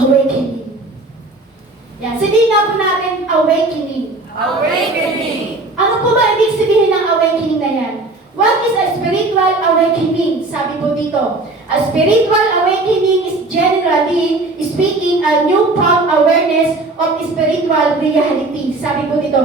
awakening. Yan, sabihin nga po natin, awakening. Awakening. Ano po ba ibig sabihin ng awakening na yan? What is a spiritual awakening? Sabi po dito, a spiritual awakening is generally speaking a newfound awareness of spiritual reality. Sabi po dito,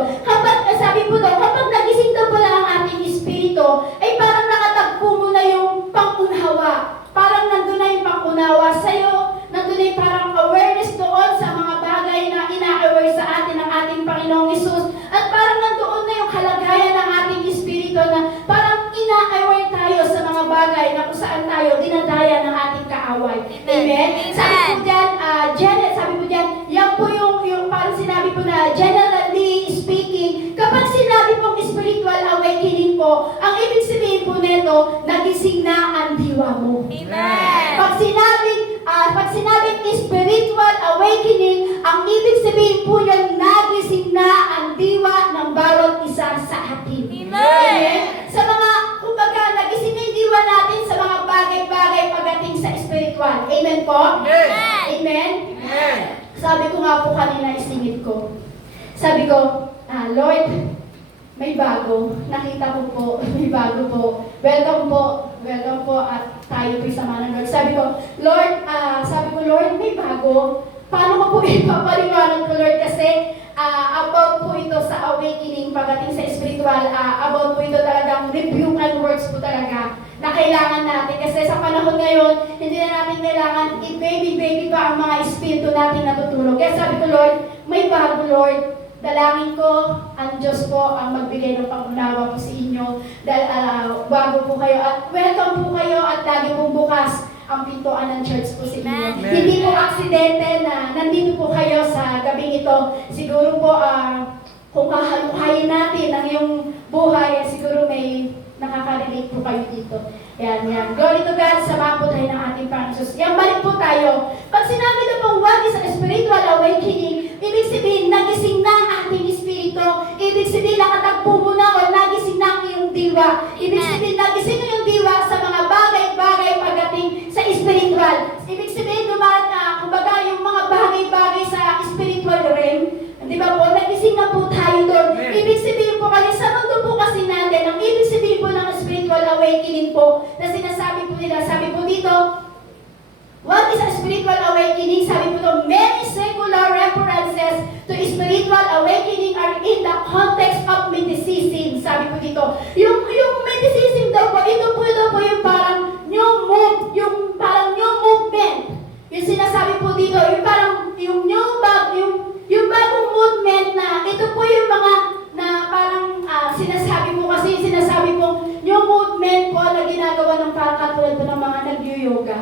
sabi po daw, kapag nagising daw pala ang ating espiritu, ay parang nakatagpo mo na yung pangunawa. Parang nandun na yung pangunawa sa'yo, nandun na yung parang awareness doon sa mga bagay na ina-aware sa atin ng ating Panginoong Hesus. At parang nandoon na yung kalagayan ng ating espiritu na parang ina-aware tayo sa mga bagay na kung saan tayo dinadaya ng ating kaaway. Amen? Sabi po dyan, sabi po dyan, yan po yung parang sinabi po na generally speaking, kapag sinabi pong spiritual awakening po, ang ibig sabihin po nito, nagising na ang diwa mo. Amen. Pag sinabing spiritual awakening, ang ibig sabihin po yan, nagising na ang diwa ng bawat isa sa atin. Amen. Sa mga, kumbaga, nagising na yung diwa natin sa mga bagay-bagay pagdating sa spiritual. Amen po? Amen. Amen? Amen. Sabi ko nga po kanina, isingit ko. Sabi ko, Lord, may bago. Nakita ko po, may bago po. Welcome po, at tayo po'y sama ng Lord. Sabi ko, Lord, may bago. Paano ko po ipapaliwanag ko, Lord? Kasi about po ito sa awakening pagdating sa spiritual, about po ito talagang rebuke and words po talaga na kailangan natin. Kasi sa panahon ngayon, hindi na natin kailangan i-baby pa ang mga espiritu natin natutulog. Kaya sabi ko, Lord, may bago, Lord. Dalangin ko, ang Diyos po ang magbigay ng pangunawa po sa inyo. Dahil bago po kayo at welcome po kayo at lagi pong bukas ang pintuan ng church po sa inyo. Amen. Hindi po aksidente na nandito po kayo sa gabing ito. Siguro po kung kahalukayin natin ang iyong buhay, siguro may nakaka-relate po kayo dito. Yan. Glory to God, samahan po tayo ng ating Panginoon. Yan, balik po tayo. Pag sinabi na pong what is a spiritual awakening, ibig sabihin, nagising na ang ating espiritu. Ibig sabihin, nakatagpo mo na o nagising na ang iyong diwa. Ibig sabihin, nagising na yung diwa sa mga bagay-bagay pagdating sa spiritual. Ibig sabihin, kumbaga, yung mga bagay-bagay sa spiritual realm, di ba po, nagising na po tayo doon. Ibig sabihin po kasi, sa mundo po kasi natin, ang ibig sabihin po ng spiritual awakening po, na sinasabi po nila, sabi po dito, what is a spiritual awakening? Sabi po ito, many secular references to spiritual awakening are in the context of mysticism. Sabi po dito, yung mysticism daw po, ito po yung parang new movement. Yung sinasabi po dito, yung parang, yung bagong movement na, ito po yung mga, na parang sinasabi po, yung movement po na ginagawa ng parang katulad po ng mga nag-yoga.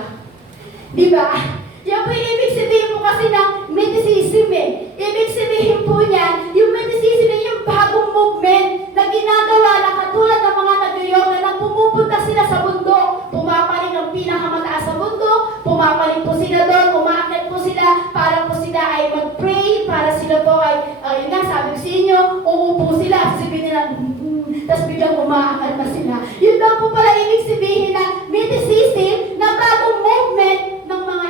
Di ba? Yan po yung ibig sabihin po kasi ng mysticism eh. Ibig sabihin po niyan, yung mysticism ay yung bagong movement na ginagawa na katulad ng mga nag-yoga na pumupunta sila sa bundok, pumapaling ang pinakamataas sa bundok, pumapaling po sila doon, umaakit po sila, para po sila ay mag-pray, para sila po ay, yun nga, sabi ko sa inyo, uupo sila, sabihin nila, tapos biglang umaakit na sila. Yun daw po pala ibig sabihin ng mysticism na bagong movement ng mga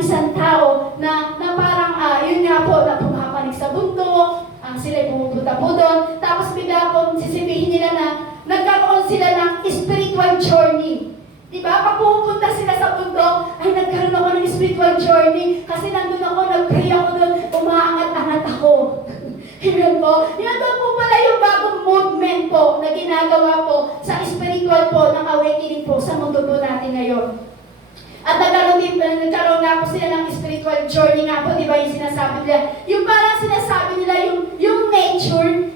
isang tao na parang, yun nga po, na pumapalig sa bundok, sila pumupunta po doon, tapos bigla po sisibihin nila na nagkaroon sila ng spiritual journey. Diba? Pag pupunta sila sa bundok, ay nagkaroon ako ng spiritual journey kasi nandun ako, nag-pray ako doon, umaangat-angat ako. Amen po. Yan daw po pala yung bagong movement po na ginagawa po sa spiritual po ng awakening po sa mundo po natin ngayon. At nagkaroon nga po sila ng spiritual journey nga po, di ba yung sinasabi nila? Yung parang sinasabi nila yung nature,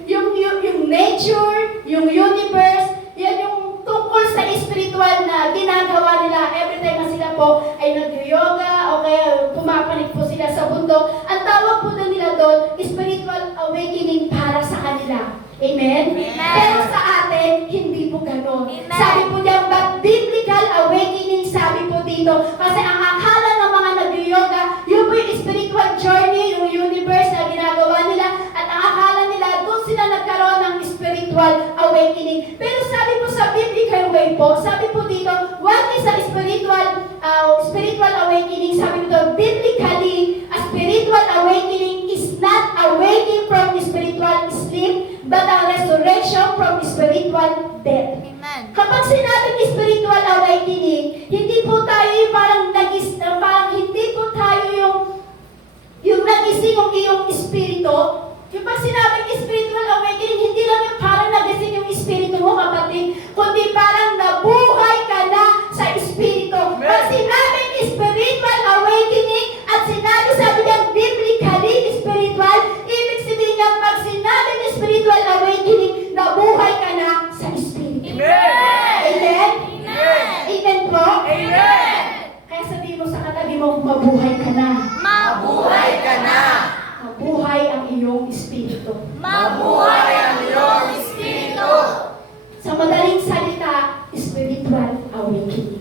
yung universe, yan yung tungkol sa spiritual na ginagawa nila every time na sila po ay nag-yoga o kaya pumapanig po sila sa bundok. Ang tawag po na nila doon, spiritual awakening para sa kanila. Amen? Amen. Pero sa atin, hindi po ganon. Amen. Sabi po diyan, but biblical awakening, sabi po dito, kasi ang akala ng mga nag-yoga, yun po yung spiritual journey, yung universe na ginagawa nila, at ang akala nila, doon sila nagkaroon ng spiritual awakening. Pero sabi po sa biblical way po, sabi po dito, what is a spiritual awakening? Sabi po dito, biblically, spiritual death. Amen. Kapag sinabing spiritual awakening, hindi po tayo yung parang hindi po tayo yung nagising yung iyong espiritu. Yung pag sinabing spiritual awakening, hindi lang yung parang nagising yung espiritu mo, kapatid, kundi parang nabuhay ka na sa espiritu. Pag sinabing spiritual awakening at sabi niya biblically spiritual, ibig sabihin niya pag sinabing spiritual awakening, nabuhay ka na sa espiritu. Amen? Amen po? Kaya sabihin mo sa katabi mo, mabuhay ka na. Mabuhay ka na. Mabuhay ang iyong espiritu. Mabuhay ang iyong espiritu. Sa madaling salita, spiritual awakening.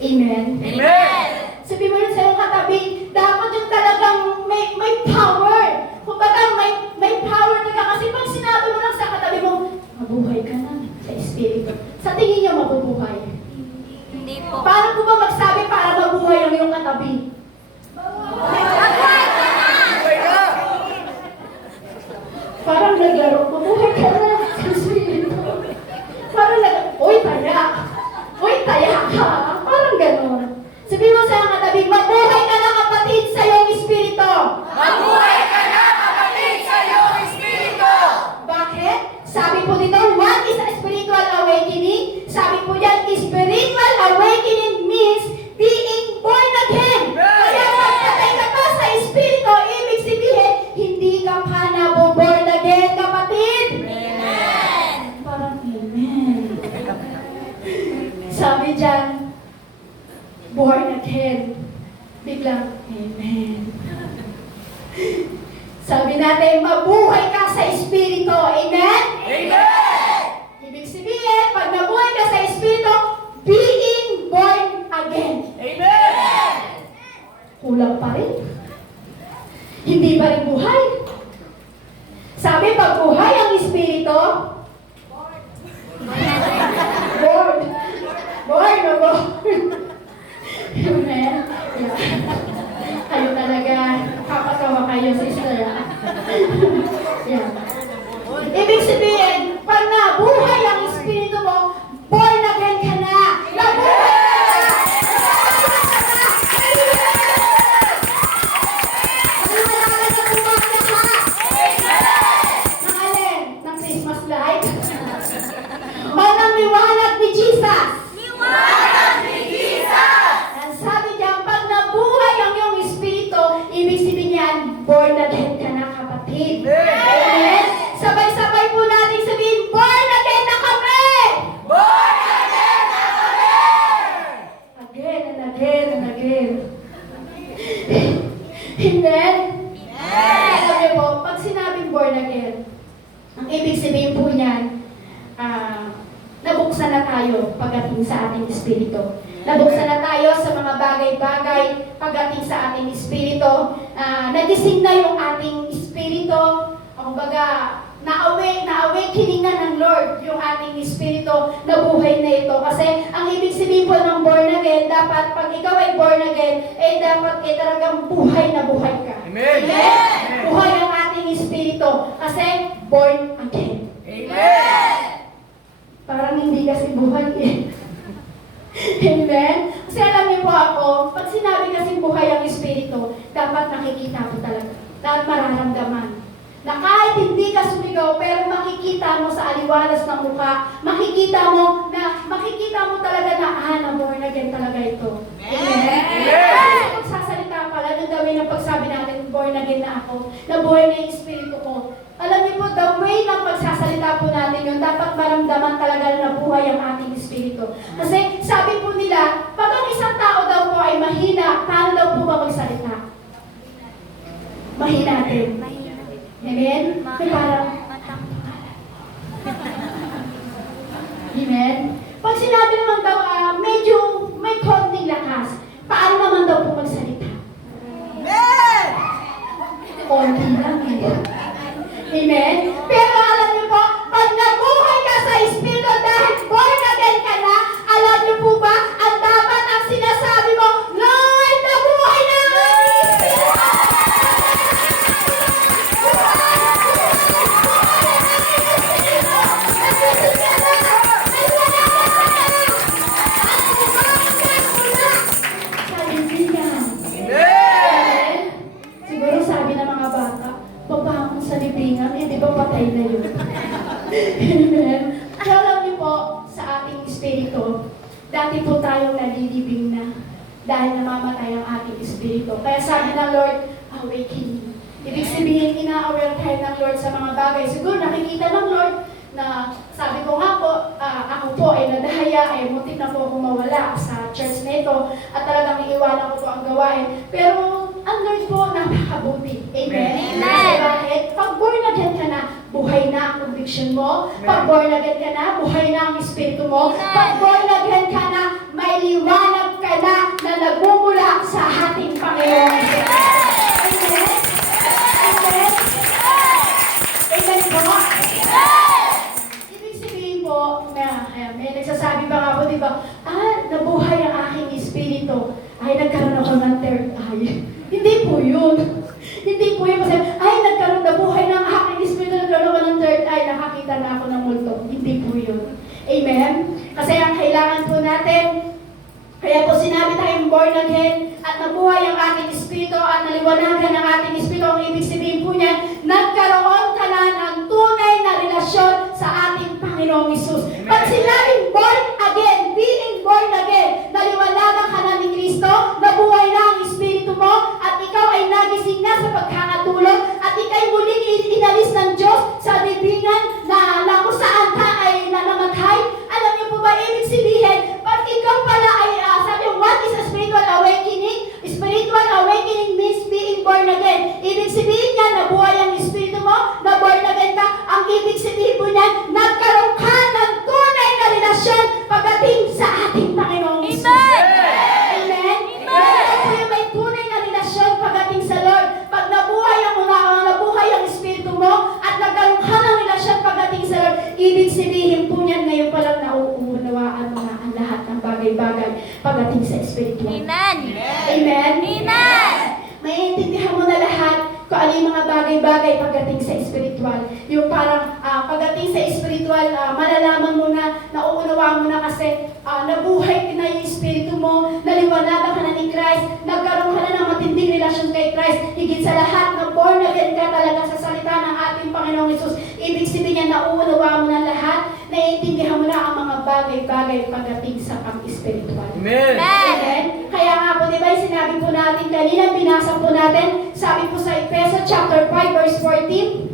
Amen? Amen. Sabi mo rin sa iyong katabi, dapat yung talagang may power. Kumbaga, may power talaga. Kasi pag sinabi mo lang sa katabi mo, mabuhay ka na sa espiritu. Sa tingin niya, mabubuhay. Hindi po. Paano ko ba magsabi para mabuhay ang iyong katabi? Parang naglaro, mabuhay ka na sa espiritu. Parang uy, taya ka. Parang gano'n. Sabi mo sa iyong katabi, mabuhay ka na kapatid sa iyong espiritu. Mabuhay ka na, kapatid, sa iyong espiritu. Bakit? Sabi po dito, what is a spiritual awakening? Sabi po yan, spiritual awakening means being born again. Kaya pagkatay ka pa sa espiritu, ibig sabihin, hindi ka pa naboborn again, kapatid. Amen. Parang amen. Sabi dyan, born again. Biglang, amen. Sabi natin, mabuhay ka sa espiritu. Amen? Ibig sabihin, pag nabuhay ka sa espiritu, being born again. Kulang pa rin. Hindi pa rin buhay. Sabi, pag buhay ang espiritu, born. Born na born. Amen? Yeah. Kayo talaga, kakatawa kayo, sister. Yeah. Ibig sabihin, pag nabuhay ang espiritu mo, born again ka na. Nabuhay ka na. Maniwala ka na buhay ka. Ng alin? Ng Christmas light? O ng liwanag ni Jesus? Liwanag ni Jesus. Ang sabi niya, pag nabuhay ang iyong espiritu, ibig sabihin niyan, born again ka na, kapatid. Amen? Sabay-sabay po natin sabihin, born again na kami! Born again na kami. Again and again and again. Amen? Alam niyo po, pag sinabing born again, ang ibig sabihin po niyan, nabuksan na tayo pagdating sa ating espiritu. Nabuksan na tayo sa mga bagay-bagay pagdating sa ating espiritu. Nagising na yung ating espiritu. Kumbaga, na-awakening na ng Lord yung ating espiritu. Nabuhay na ito. Kasi ang ibig sabihin po ng born again, dapat pag ikaw ay born again, dapat talagang buhay na buhay ka. Amen. Buhay ang ating espiritu. Kasi born again. Parang hindi kasi buhay eh. Amen? Kasi alam niyo po ako, pag sinabi kasi buhay ang espiritu, dapat nakikita mo talaga. Dapat mararamdaman. Na kahit hindi ka sumigaw, pero makikita mo sa aliwalas ng mukha, makikita mo talaga na, na-born again talaga ito. Amen? Kasi pagsasalita pala, nung gawin ng pagsabi natin, born again na ako, nabuhay na yung espiritu ko. Alam niyo po, the way ng pagsasalita po natin yun, dapat maramdaman talaga na buhay ang ating espiritu. Kasi sabi po nila, pag ang isang tao daw po ay mahina, paano daw po ba magsalita? Mahina din. Amen? May parang, amen? Pag sinabi naman daw, medyo may konting lakas, paano naman daw po magsalita? Konti lang eh. Amen? Pero alam niyo po, pag nabuhay ka sa espiritu dahil born again ka na, alam niyo po ba, ang dapat ang sinasabi mo, Lord, nabuhay na ang espiritu! Nabuhay na ang espiritu! patay na yun. Amen. Kaya alam niyo po, sa ating espiritu, dati po tayong nalilibing na dahil namamatay ang ating espiritu. Kaya sabi ng Lord, awakening. Ibig sabihin, ina-aware tayo ng Lord sa mga bagay. Siguro nakikita ng Lord na sabi ko nga po, ako po ay nadahaya, ay muntik na po akong mawala sa church na ito at talagang iiwanan ko po ang gawain. Pero ang Lord po napakabuti. Amen? Kasi bakit? Pag born again ka na, buhay na ang conviction mo. Pag born again ka na, buhay na ang espiritu mo. Pag born again ka na, may liwanag ka na na nagmumula sa ating Panginoon. Amen? Amen? Amen po? Ibig sabihin po na may nagsasabi pa nga po, di ba, nabuhay ang aking espiritu. Ay, nagkaroon ako ng third eye. Hindi po yun. Hindi po yun kasi, nagkaroon na buhay ng aking espiritu, nagkaroon ako ng third eye, nakakita na ako ng multo. Hindi po yun. Amen? Kasi ang kailangan po natin, kaya po sinabi tayong born again at nabuhay ang ating espiritu at naliwanagan ang ating espiritu. Ang ibig sabihin po niya, nagkaroon ka na ng tunay na relasyon sa ating Panginoong Hesus. Pag sinabing born again, being born again, naliwanagan ka na ni Kristo, nabuhay na ang espiritu mo, at ikaw ay nagising na sa pagkakatulog, at ikay muling inalis ng Diyos sa libingan na kung saan ka ay nanamatay. Alam niyo po ba, ibig sabihin, pag ikaw pala ay, sabi, what is a spiritual awakening? Spiritual awakening means being born again. Ibig sabihin niya, nabuhay ang espiritu mo, na born again ka. Ang ibig sabihin po niya, nagkaroon ka ng tunay na relasyon pagdating sa ating Panginoong Hesus. Amen? Ito po yung may tunay na relasyon pagdating sa Lord. Pag nabuhay ang espiritu mo at nagkaroon ka ng relasyon pagdating sa Lord, ibig sabihin po niyan ngayon palang nauunawaan mo na ang lahat ng bagay-bagay pagdating sa espiritu. Amen. Amen? Amen. Maiintindihan mo na lahat kung ano yung mga bagay-bagay pagdating sa espiritual. Yung parang pagdating sa espiritual, malalaman mo na, nauunawaan mo na kasi nabuhay na yung espiritu mo, naliwanagan ka na ni Christ, nagkaroon ka na ng matinding relasyon kay Christ, higit sa lahat na born again ka talaga sa salita ng ating Panginoong Hesus. Ibig sabihin niya, nauunawaan mo na lahat, naiintindihan mo na ang mga bagay-bagay pagdating sa pang-espiritual. Amen. Amen. Kaya nga po, di ba, sinabi po natin kanina, binasa po natin, sabi po sa Efeso chapter 5 verse 14,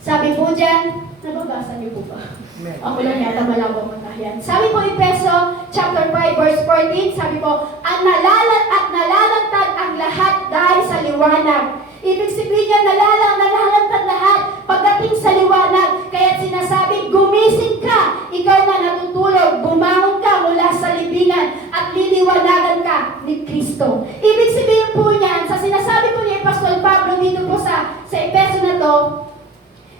sabi po dyan, nababasa niyo po ba? Ako lang yata malabang matahiyan. Sabi po Efeso chapter 5 verse 14, sabi po, at nalalantad ang lahat dahil sa liwanag. Ibig sabihin niya, nalalantad lahat pagdating sa liwanag. Kaya sinasabi, gumising ka, ikaw na natutulog, bumangon ka mula sa libingan at liliwanagan ka ni Kristo. Ibig sabihin po niyan, sa sinasabi po ni Apostol Pablo dito po sa Efeso na to,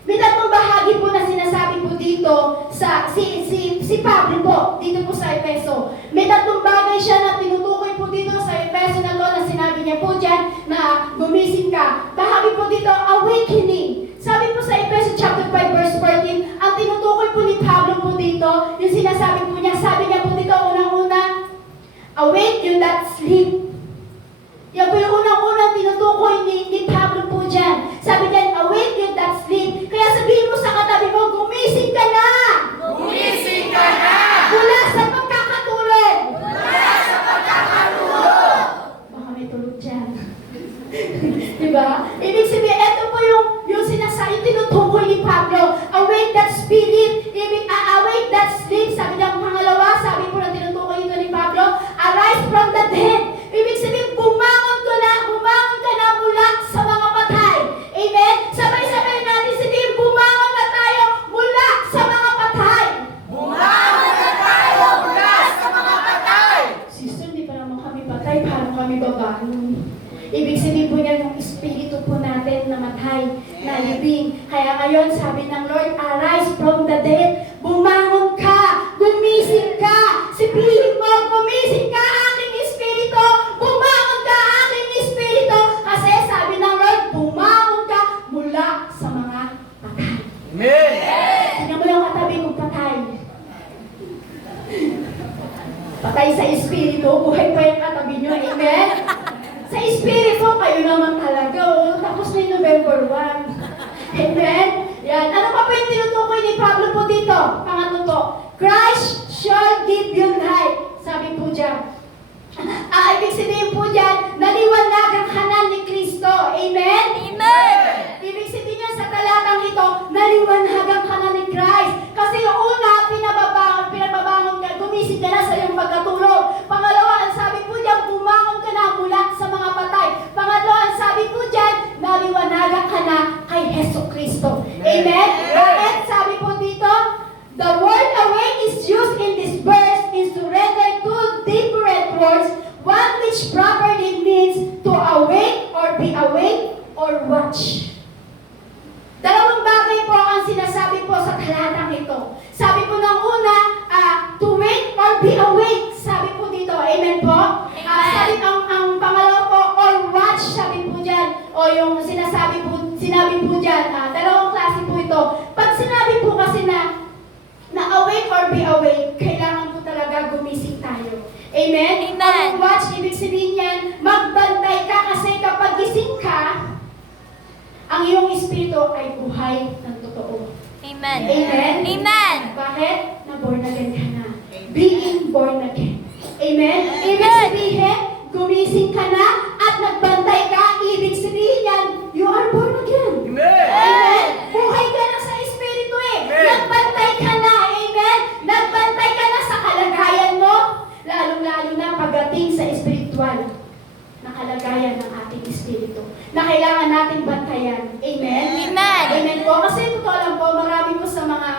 may tatlong bahagi po na sinasabi po dito sa si Pablo po dito po sa Efeso. May tatlong bagay siya na tinutukoy po dito sa Efeso na to na sinabi niya po dyan na gumising ka. Bahagi po dito, awakening. Sabi po sa Efeso chapter 5 verse 14, ang tinutukoy po ni Pablo po dito, yung sinasabi po niya, sabi niya po dito unang-una, awake you that sleep. Yan po yung unang-unang tinutukoy ni Pablo po dyan. Sabi niya, awake you that sleep. Kaya sabihin mo sa katabi mo, gumising ka na! Gumising ka na! Mula sa pagkakatulog! Mula sa pagkakatulog! Baka may tulog dyan. Diba? Ibig sabihin, ito po yung sinasabi, tinutukoy ni Pablo. Awake that spirit. Awake that sleep. Sabi niya, pangalawa, sabi po na tinutukoy ito ni Pablo, arise from the dead. Ibig sabihin, bumangon ka na mula sa mga patay. Amen? Sabay-sabay natin sabihin, bumangon na tayo mula sa mga patay. Bumangon na tayo mula sa mga patay! Sister, hindi pa naman kami patay, paano kami babangon? Ibig sabihin po yan, yung espiritu po natin namatay, nalibing. Kaya ngayon, sabi ng Lord, arise from the dead. Bumangon ka, gumising ka. Sabihin mo, gumising ka, aking espiritu. Bumangon ka, aking espiritu. Kasi sabi ng Lord, bumangon ka mula sa mga patay. Amen. Tingnan mo yung katabi kong patay. Patay sa espiritu, buhay pa yung katabi nyo. Amen? Sa espiritu, kayo naman talaga. Oh. Tapos na yung November 1. Amen? Yan. Ano pa po yung tinutukoy ni Pablo po dito? Pangatlo po, Christ shall give you light. Sabi po dyan. Ibig sabihin po dyan, naliwanagan ka na ni Kristo. Amen? Amen. Ibig sabihin niya sa talatang ito, naliwanagan ka na ni Christ. Kasi yung una, pinababangon ka, gumising ka na sa iyong pagkatulog. Pangalawa, ang sabi po dyan, bumangon ka na mula sa mga patay. Pangatlo, ang sabi po dyan, naliwanagan ka na kay Hesus Kristo. Amen? Bakit? Sabi po dito, the word awake is used in this verse is to render two different words, one which properly means to awake or be awake or watch. Dalawang bagay po ang sinasabi po sa talatang ito. Sabi po ng una, to wake or be awake. Sabi po dito, amen po? Sabi ang pangalawa po, or watch, sabi po dyan. O yung sinabi po dyan, dalawang klase po ito. Pag sinabi po kasi na awake or be awake, kailangan po talaga gumising tayo. Amen? Amen. Ang watch, ibig sabihin yan, magbantay ka kasi kapag gising ka, ang iyong espiritu ay buhay ng totoo. Amen. Amen? Amen. Bakit? Na-born again ka na. Being born again. Amen? Ibig Amen. sabihin, gumising ka na at nagbantay ka, ibig sabihin yan, you are born again. Amen? Buhay ka na sa espiritu eh. Amen. Nagbantay ka na. Amen? Nagbantay ka na sa kalagayan mo, lalong-lalo na pagdating sa espiritual na kalagayan ng ating espiritu na kailangan nating bantayan. Amen? Amen. Amen po. Kasi totoo lang po, marami po sa mga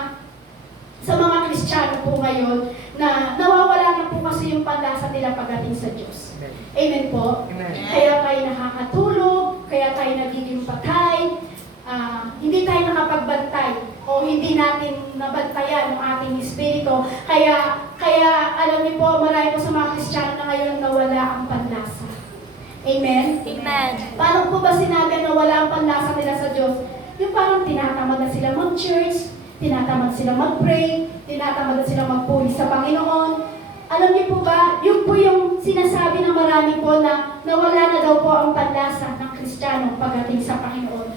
Kristiyano po ngayon na nawawala na po kasi yung panlasa nila pagdating sa Diyos. Amen po. Amen. Kaya tayo nakakatulog, kaya tayo nagiging patay, hindi tayo nakapagbantay o hindi natin nabantayan ang ating espiritu. Kaya alam niyo po, marami po sa mga Kristiyano na ngayon nawala ang panlasa. Amen? Amen. Paano po ba sinabi na wala ang panlasa nila sa Diyos? Yung parang tinatamad na sila mag-church, tinatamad sila mag-pray, tinatamad na sila magpuri sa Panginoon. Alam niyo po ba, yun po yung sinasabi ng marami po na nawala na daw po ang panlasa ng Kristiyano pagdating sa Panginoon.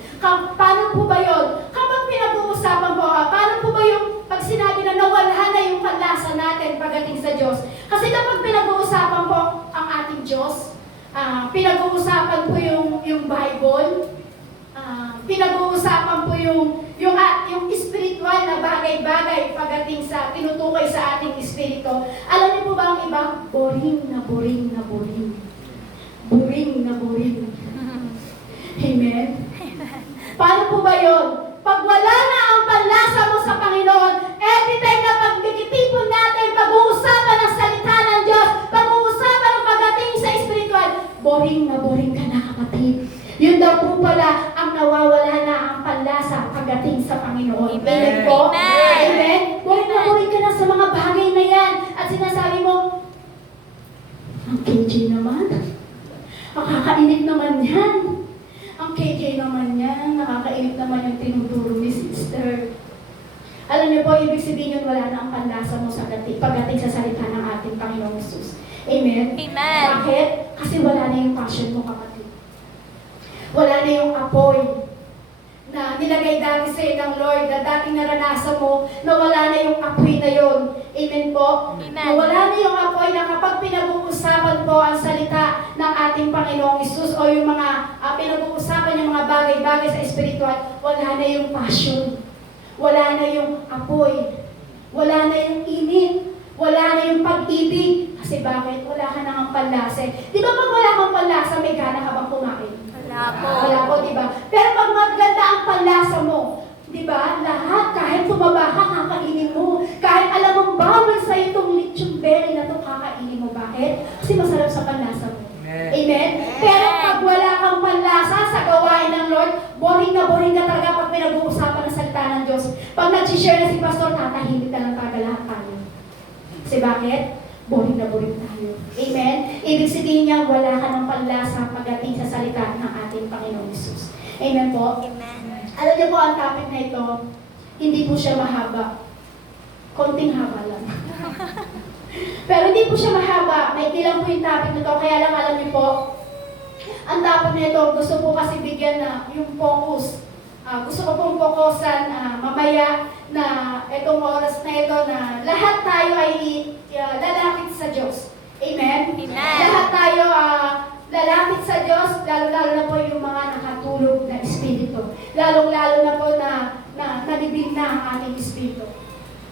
Paano po ba yun? Kapag pinag-uusapan po, paano po ba yung pag sinabi na nawala na yung panlasa natin pagdating sa Diyos? Kasi kapag pinag-uusapan po ang ating Diyos, pinag-uusapan po yung Bible, pinag-uusapan po yung spiritual na bagay-bagay pagdating sa tinutukoy sa ating espiritu. Alam niyo po ba ang iba? Boring na boring na boring. Boring na boring. Amen? Paano po ba yun? Pag wala na ang panlasa mo sa Panginoon, every time na pagtitipon natin, pag-uusapan ng salita ng Diyos, pag-uusapan ng pagdating sa spiritual, boring na kapatid. Yun daw po pala ang nawawala na ang panlasa pagdating sa Panginoon. Amen. Amen po? Amen. Amen? Boring ka na sa mga bagay na yan. At sinasabi mo, ang KJ naman. Ang kakainit naman yan. Ang KJ naman yan. Nakakainit naman yung tinuturo ni sister. Alam niyo po, ibig sabihin yun, wala na ang panlasa mo sa pagdating sa salita ng ating Panginoong Jesus. Amen? Amen. Bakit? Kasi wala na yung passion mo, kapatid. Wala na yung apoy na nilagay dati sa'yo ng Lord, na dating naranasan mo, na wala na yung apoy na yon. Amen po? Amen. Na wala na yung apoy na kapag pinag-uusapan po ang salita ng ating Panginoong Isus o yung mga pinag-uusapan yung mga bagay-bagay sa espiritual, wala na yung passion. Wala na yung apoy. Wala na yung init. Wala na yung pag-ibig. Kasi bakit? Wala ka nang panlasa. Di ba pag wala kang panlasa, may gana ka bang kumain? Wala po. Wala po, di ba? Pero pag maganda ang panlasa mo, di ba? Lahat, kahit tumaba ka, kakainin mo. Kahit alam mong bawal sa itong lechon berry na to, kakainin mo. Bakit? Kasi masarap sa panlasa mo. Amen? Pero pag wala kang panlasa sa gawain ng Lord, boring ka talaga pag pinag-uusapan ng salita ng Diyos. Pag nag-share na si Pastor, tatahimik na lang talaga lahat tayo. Kasi bakit? Boring tayo. Amen? Ibig sabihin niya, wala ka ng panlasa pagdating sa salita ng ating Panginoong Isus. Amen po? Amen. Alam niyo po, ang topic na ito, hindi po siya mahaba. Konting haba lang. Pero hindi po siya mahaba. May lang po yung topic na ito. Kaya lang alam niyo po, ang topic na ito, gusto po kasi bigyan na yung focus gusto ko pong fokusan mamaya na itong oras na ito na lahat tayo ay lalapit sa Diyos. Amen? Amen. Lahat tayo lalapit sa Diyos, lalo-lalo na po yung mga nakatulog na espiritu. Lalong-lalo na po na nalibig na ang ating espiritu.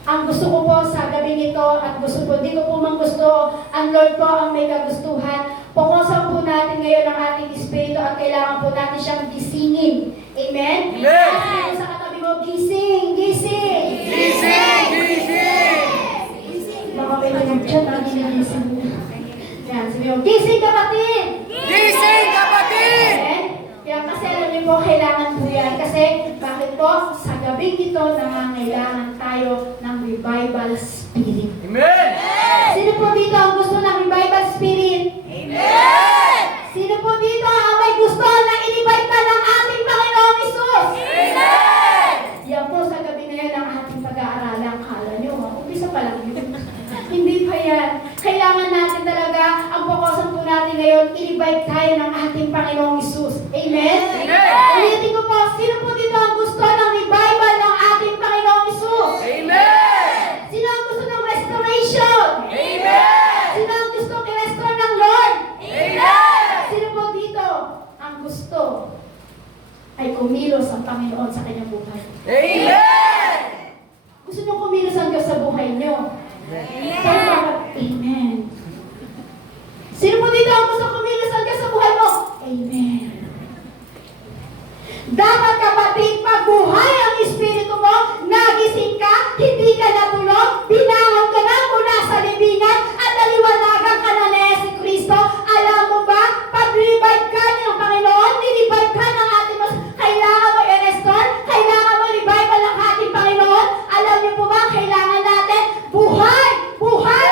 Ang gusto ko po sa gabing ito at gusto ko, di ko po man gusto, ang Lord po ang may kagustuhan. Pukusan po natin ngayon ang ating espiritu at kailangan po natin siyang gisingin. Amen? Amen. At sabi mo sa katabi mo, gising! Gising! Gising! Gising! Baka may nag-chat ang ginigising. Yan, sabi mo, gising kapatid! Gising, kapatid! Amen? Kaya kasi alam niyo po, kailangan po yan. Kasi bakit po, sa gabing ito, nangangailangan tayo ng revival spirit. Amen! Sino po dito ang gusto ng revival spirit? Amen! Sino po dito ang may gusto na i-revive ka ng ating Panginoong Isus? Amen! Yan po sa gabi na yan ang ating pag-aaralan. Kala nyo, umpisa pa lang yun. Hindi pa yan. Kailangan natin talaga, ang fokusan po natin ngayon, i-revive tayo ng ating Panginoong Isus. Amen? Amen! Ulitin ko po, sino po dito ang gusto ng revival ng ating Panginoong Isus? Amen! Sino ang gusto ng restoration? Amen! Sino ang gusto i-restore ng Lord? Amen! Sino po dito ang gusto ay kumilos ang Panginoon sa kanyang buhay? Amen! Gusto niyo kumilos ang Diyos sa buhay niyo? Amen. Sino po dito ang gusto kumilos ang Diyos sa buhay mo? Amen. Dapat kapatid, pagbuhay ang espiritu mo, nagising ka, hindi ka natulog, binangon ka na mula sa libingan, at naliwanagan ka na ni Yesu Kristo. Alam mo ba, pag-revive ka ng Panginoon, ni-revive ka ng ating Diyos, kailangan mo i-restore, kailangan mo revival ng ating Panginoon. Alam niyo po ba, kailangan natin buhay, buhay, buhay.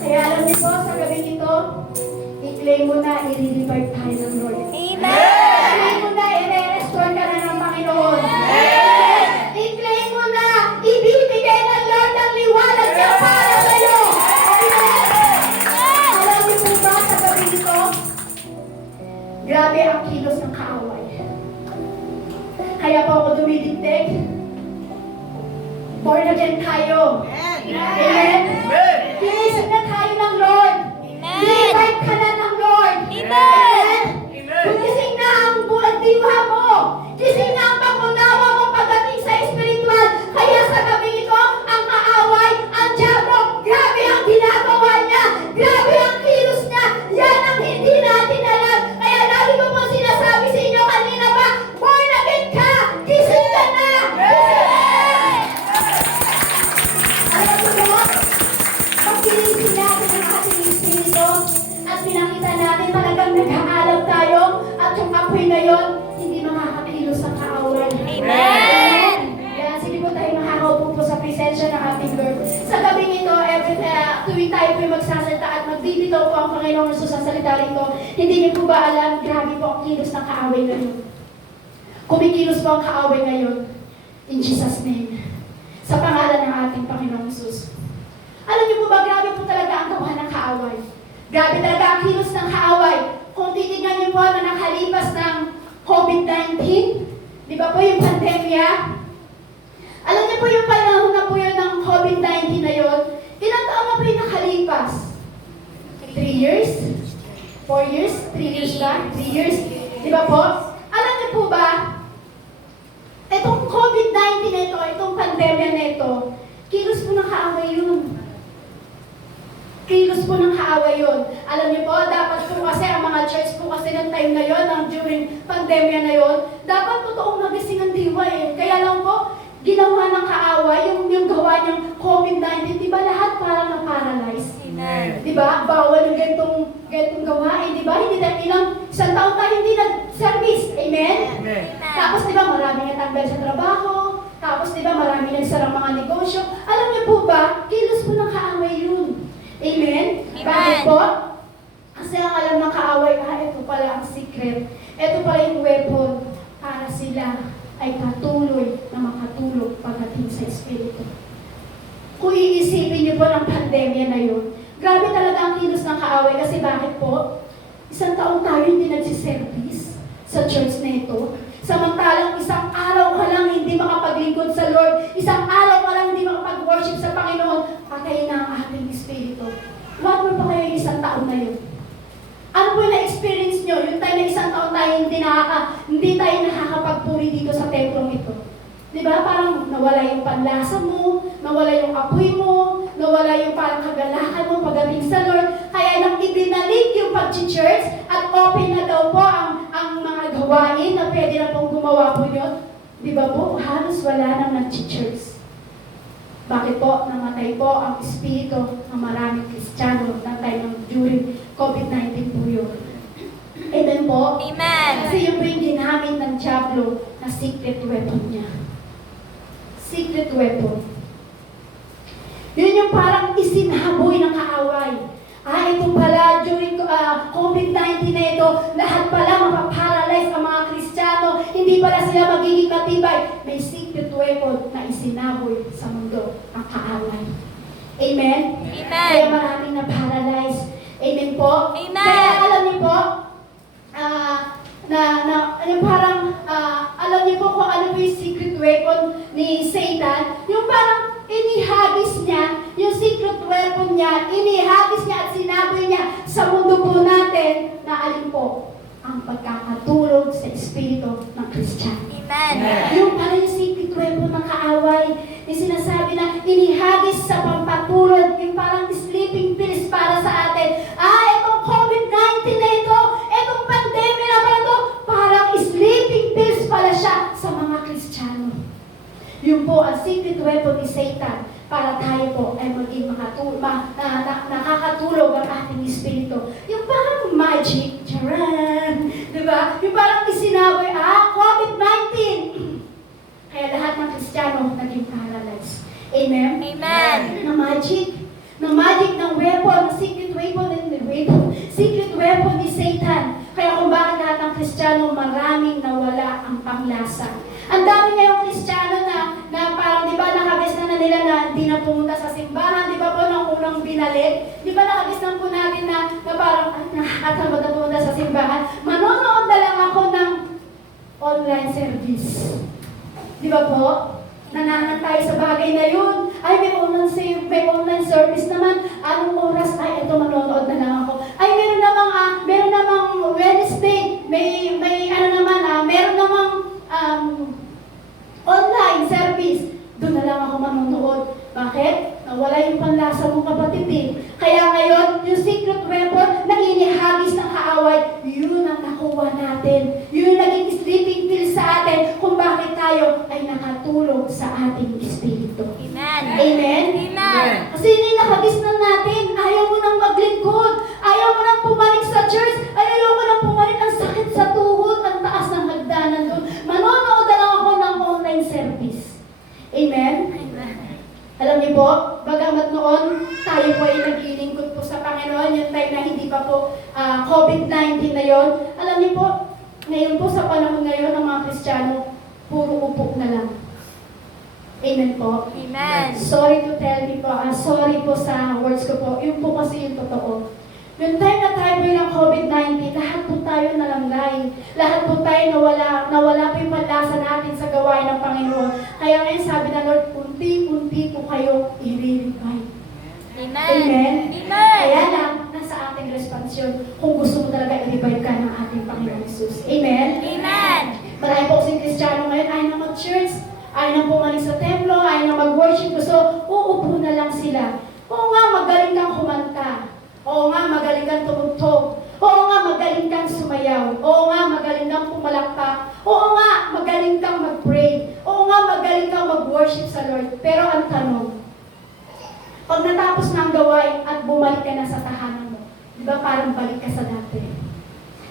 Kaya alam niyo po, sa gabing ito, i-claim mo na, i-revive tayo ng Lord. I-claim mo na, i-restore ka na ng Panginoon. I-claim mo na, ibibigay ng Lord ang liwanag niya para sa iyo. Alam niyo po ba, sa gabing ito, grabe ang kilos ng kaaway. Kaya po ako dumidikdik. Born again tayo. Amen? Ginising na tayo ng Lord. Revive ka na ng Lord. Amen? Gising na ang buong diwa mo. Gising na ang pangunawa mo pagdating sa espiritual. Kaya sa gabi ito, ang kaaway, ang diablo, grabe ang ginagawa niya. Grabe ang kilos niya. Yan ang hindi natin alam. Kaya lagi ko po sinasabi sa inyo kanina ba, born again ka. Gising ka na. Alam mo mo, pag ginising natin ang ating espiritu at pinakita natin talagang nag-aalab tayo at yung apoy na yon, hindi makakakilos sa kaaway. Amen! Kaya sige po tayo makakaupo po sa presensya ng ating Lord. Sa gabing ito, tuwing tayo po magsasalita at magbibitaw po ang Panginoong Jesus sa salita rito, hindi niyo po ba alam, grabe po ang kilos ng kaaway ngayon. Kumikilos po ang kaaway ngayon. In Jesus' name. Sa pangalan ng ating Panginoong Jesus. Alam niyo po ba, grabe po talaga ang gawa ng kaaway. Grabe talaga ang kilos ng kaaway. Kung titignan niyo po na nakalipas ng COVID-19, di ba po yung pandemya? Alam niyo po yung panahon na po yun ng COVID-19 na yun, ilang taon na po yung nakalipas? 3 years? 4 years? 3 years ba? 3 years? Di ba po? Alam niyo po ba, itong COVID-19 na ito, itong pandemya na ito, kilos po ng kaaway yun. Kilos po ng kaaway yun. Alam niyo po, dapat po kasi ang mga church po kasi ng time na yun, ng during pandemya na yun, dapat totoong magising ang diwa eh. Kaya lang po, ginawa ng kaaway, yung gawa niyang COVID-19, di ba lahat parang na-paralyze? Amen. Di ba? Bawal yung ganitong gawain, di ba? Hindi tayo isang taon tayo hindi nag-service. Amen? Amen. Tapos di ba maraming natanggal sa trabaho, tapos di ba maraming nagsarang mga negosyo. Alam niyo po ba, kilos po ng kaaway yun. Amen? Bakit po? Kasi ang alam ng kaaway, ito pala ang secret. Ito pala yung weapon para sila ay patuloy na makatulog pagdating sa Espiritu. Kung iisipin niyo po ng pandemya na yun, grabe talaga ang kilos ng kaaway kasi bakit po? Isang taon tayo hindi nagsiservice sa church na ito. Samantalang isang araw ka lang hindi makapaglingkod sa Lord, isang araw ka lang hindi makapag-worship sa Panginoon, patayin na ang ating Espiritu. Huwag mo pa kayo yung isang taon na yun. Ano po yung na-experience nyo? Yung tayo na isang taon tayo hindi tayo nakakapagpuri dito sa templong ito. Diba? Parang nawala yung panlasa mo, nawala yung apoy mo, nawala yung parang kagalakan mo pagdating sa Lord. Kaya nang ibinalik yung pag-church at open na daw po ang mga gawain na pwede na pong gumawa po yun. Diba po? Halos wala nang nag-church. Bakit po? Namatay po ang espiritu ng maraming Kristiyano ng time during COVID-19 po yun. Amen po? Amen. Kasi yun po yung ginamit ng Diablo na secret weapon niya. Secret weapon. Yun yung parang isinaboy ng kaaway. Ito pala, during COVID-19 na ito, lahat pala mapaparalyze ang mga Kristiyano, hindi pala sila magiging matibay. May secret weapon na isinaboy sa mundo, ang kaaway. Amen? Amen. Kaya maraming na-paralyze. Amen po? Amen. Kaya alam niyo po, yung parang, alam niyo po kung ano po yung secret weapon ni Satan, yung parang inihagis niya, yung secret weapon niya, inihagis niya at sinabi niya sa mundo po natin na alin po ang pagkakatulog sa Espiritu ng Kristiyano. Amen. Yung pala yung secret weapon ng kaaway, yung sinasabi na inihagis sa pampatulog, yung parang sleeping pills para sa atin. Itong COVID-19 na ito, itong pandemya na ba ito, parang sleeping pills pala siya sa mga Kristiyano. Yun po ang secret weapon ni Satan para tayo po ay maging nakakatulog ang ating espiritu. Yung parang magic, charan, di ba? Yung parang isinaboy, COVID-19! Kaya lahat ng Kristiyano naging paralyzed. Amen? Amen. Na magic ng weapon, ng secret weapon ni Satan. Kaya kung bakit lahat ng Kristiyano maraming nawala ang panglasa. Ang dami ngayong Kristiyano na parang, di ba, nakabis na nila na hindi na pumunta sa simbahan, di ba po, nang unang binalik? Di ba nakabis na po natin na parang, nakakatamad na pumunta sa simbahan? Manonood na lang ako ng online service. Di ba po? Nanangan tayo sa bagay na yun. May online service naman. Anong oras? Ito manonood na lang ako. Meron namang Wednesday. Meron namang online service. Doon na lang ako manonood. Bakit? Nawala yung panlasa mo, kapatid eh. Kaya ngayon, yung secret weapon na inihagis ng kaaway, yun ang nakuha natin. Yun ang naging sleeping pill sa atin kung bakit tayo ay nakatulog sa ating espiritu. Amen. Amen? Amen. Kasi yun yung nakagis na natin. Ayaw mo nang maglingkod. Ayaw mo nang pumalik sa church. Ayaw mo nang pumalik. Ang sakit sa tuhod. Ang taas ng hagdanan doon. Manonood na lang ako ng online service. Amen? Alam niyo po, bagamat noon, tayo po ay naglilingkod po sa Panginoon, yung time na hindi pa po COVID-19 na yon. Alam niyo po, ngayon po sa panahon ngayon ng mga Kristiyano, puro upo na lang. Amen po? Amen. Sorry to tell me po, sorry po sa words ko po, yun po kasi yung totoo. Yung time na tayo po yung COVID-19, lahat po tayo nalanggay. Lahat po tayo nawala po yung panlasa natin sa gawain ng Panginoon. Kaya ngayon sabi ng Lord, unti-unti po kayo i-revive. Amen. Amen? Amen. Kaya lang, nasa ating responsyon kung gusto mo talaga i-revive ka ng ating Panginoon Jesus. Amen? Amen. Marami po kasing Kristiyano ngayon, ayaw na mag-church, ayaw na pumaling sa templo, ayaw na mag-worship. Gusto, uupo na lang sila. Oo nga, magaling kang kumanta. Oo nga, magaling kang tumugtog. Oo nga, magaling kang sumayaw. Oo nga, magaling kang pumalakpak. Oo nga, magaling kang mag-pray. Oo nga, magaling kang mag-worship sa Lord. Pero ang tanong, pag natapos na ang gawain at bumalik ka na sa tahanan mo, di ba parang balik ka sa dati?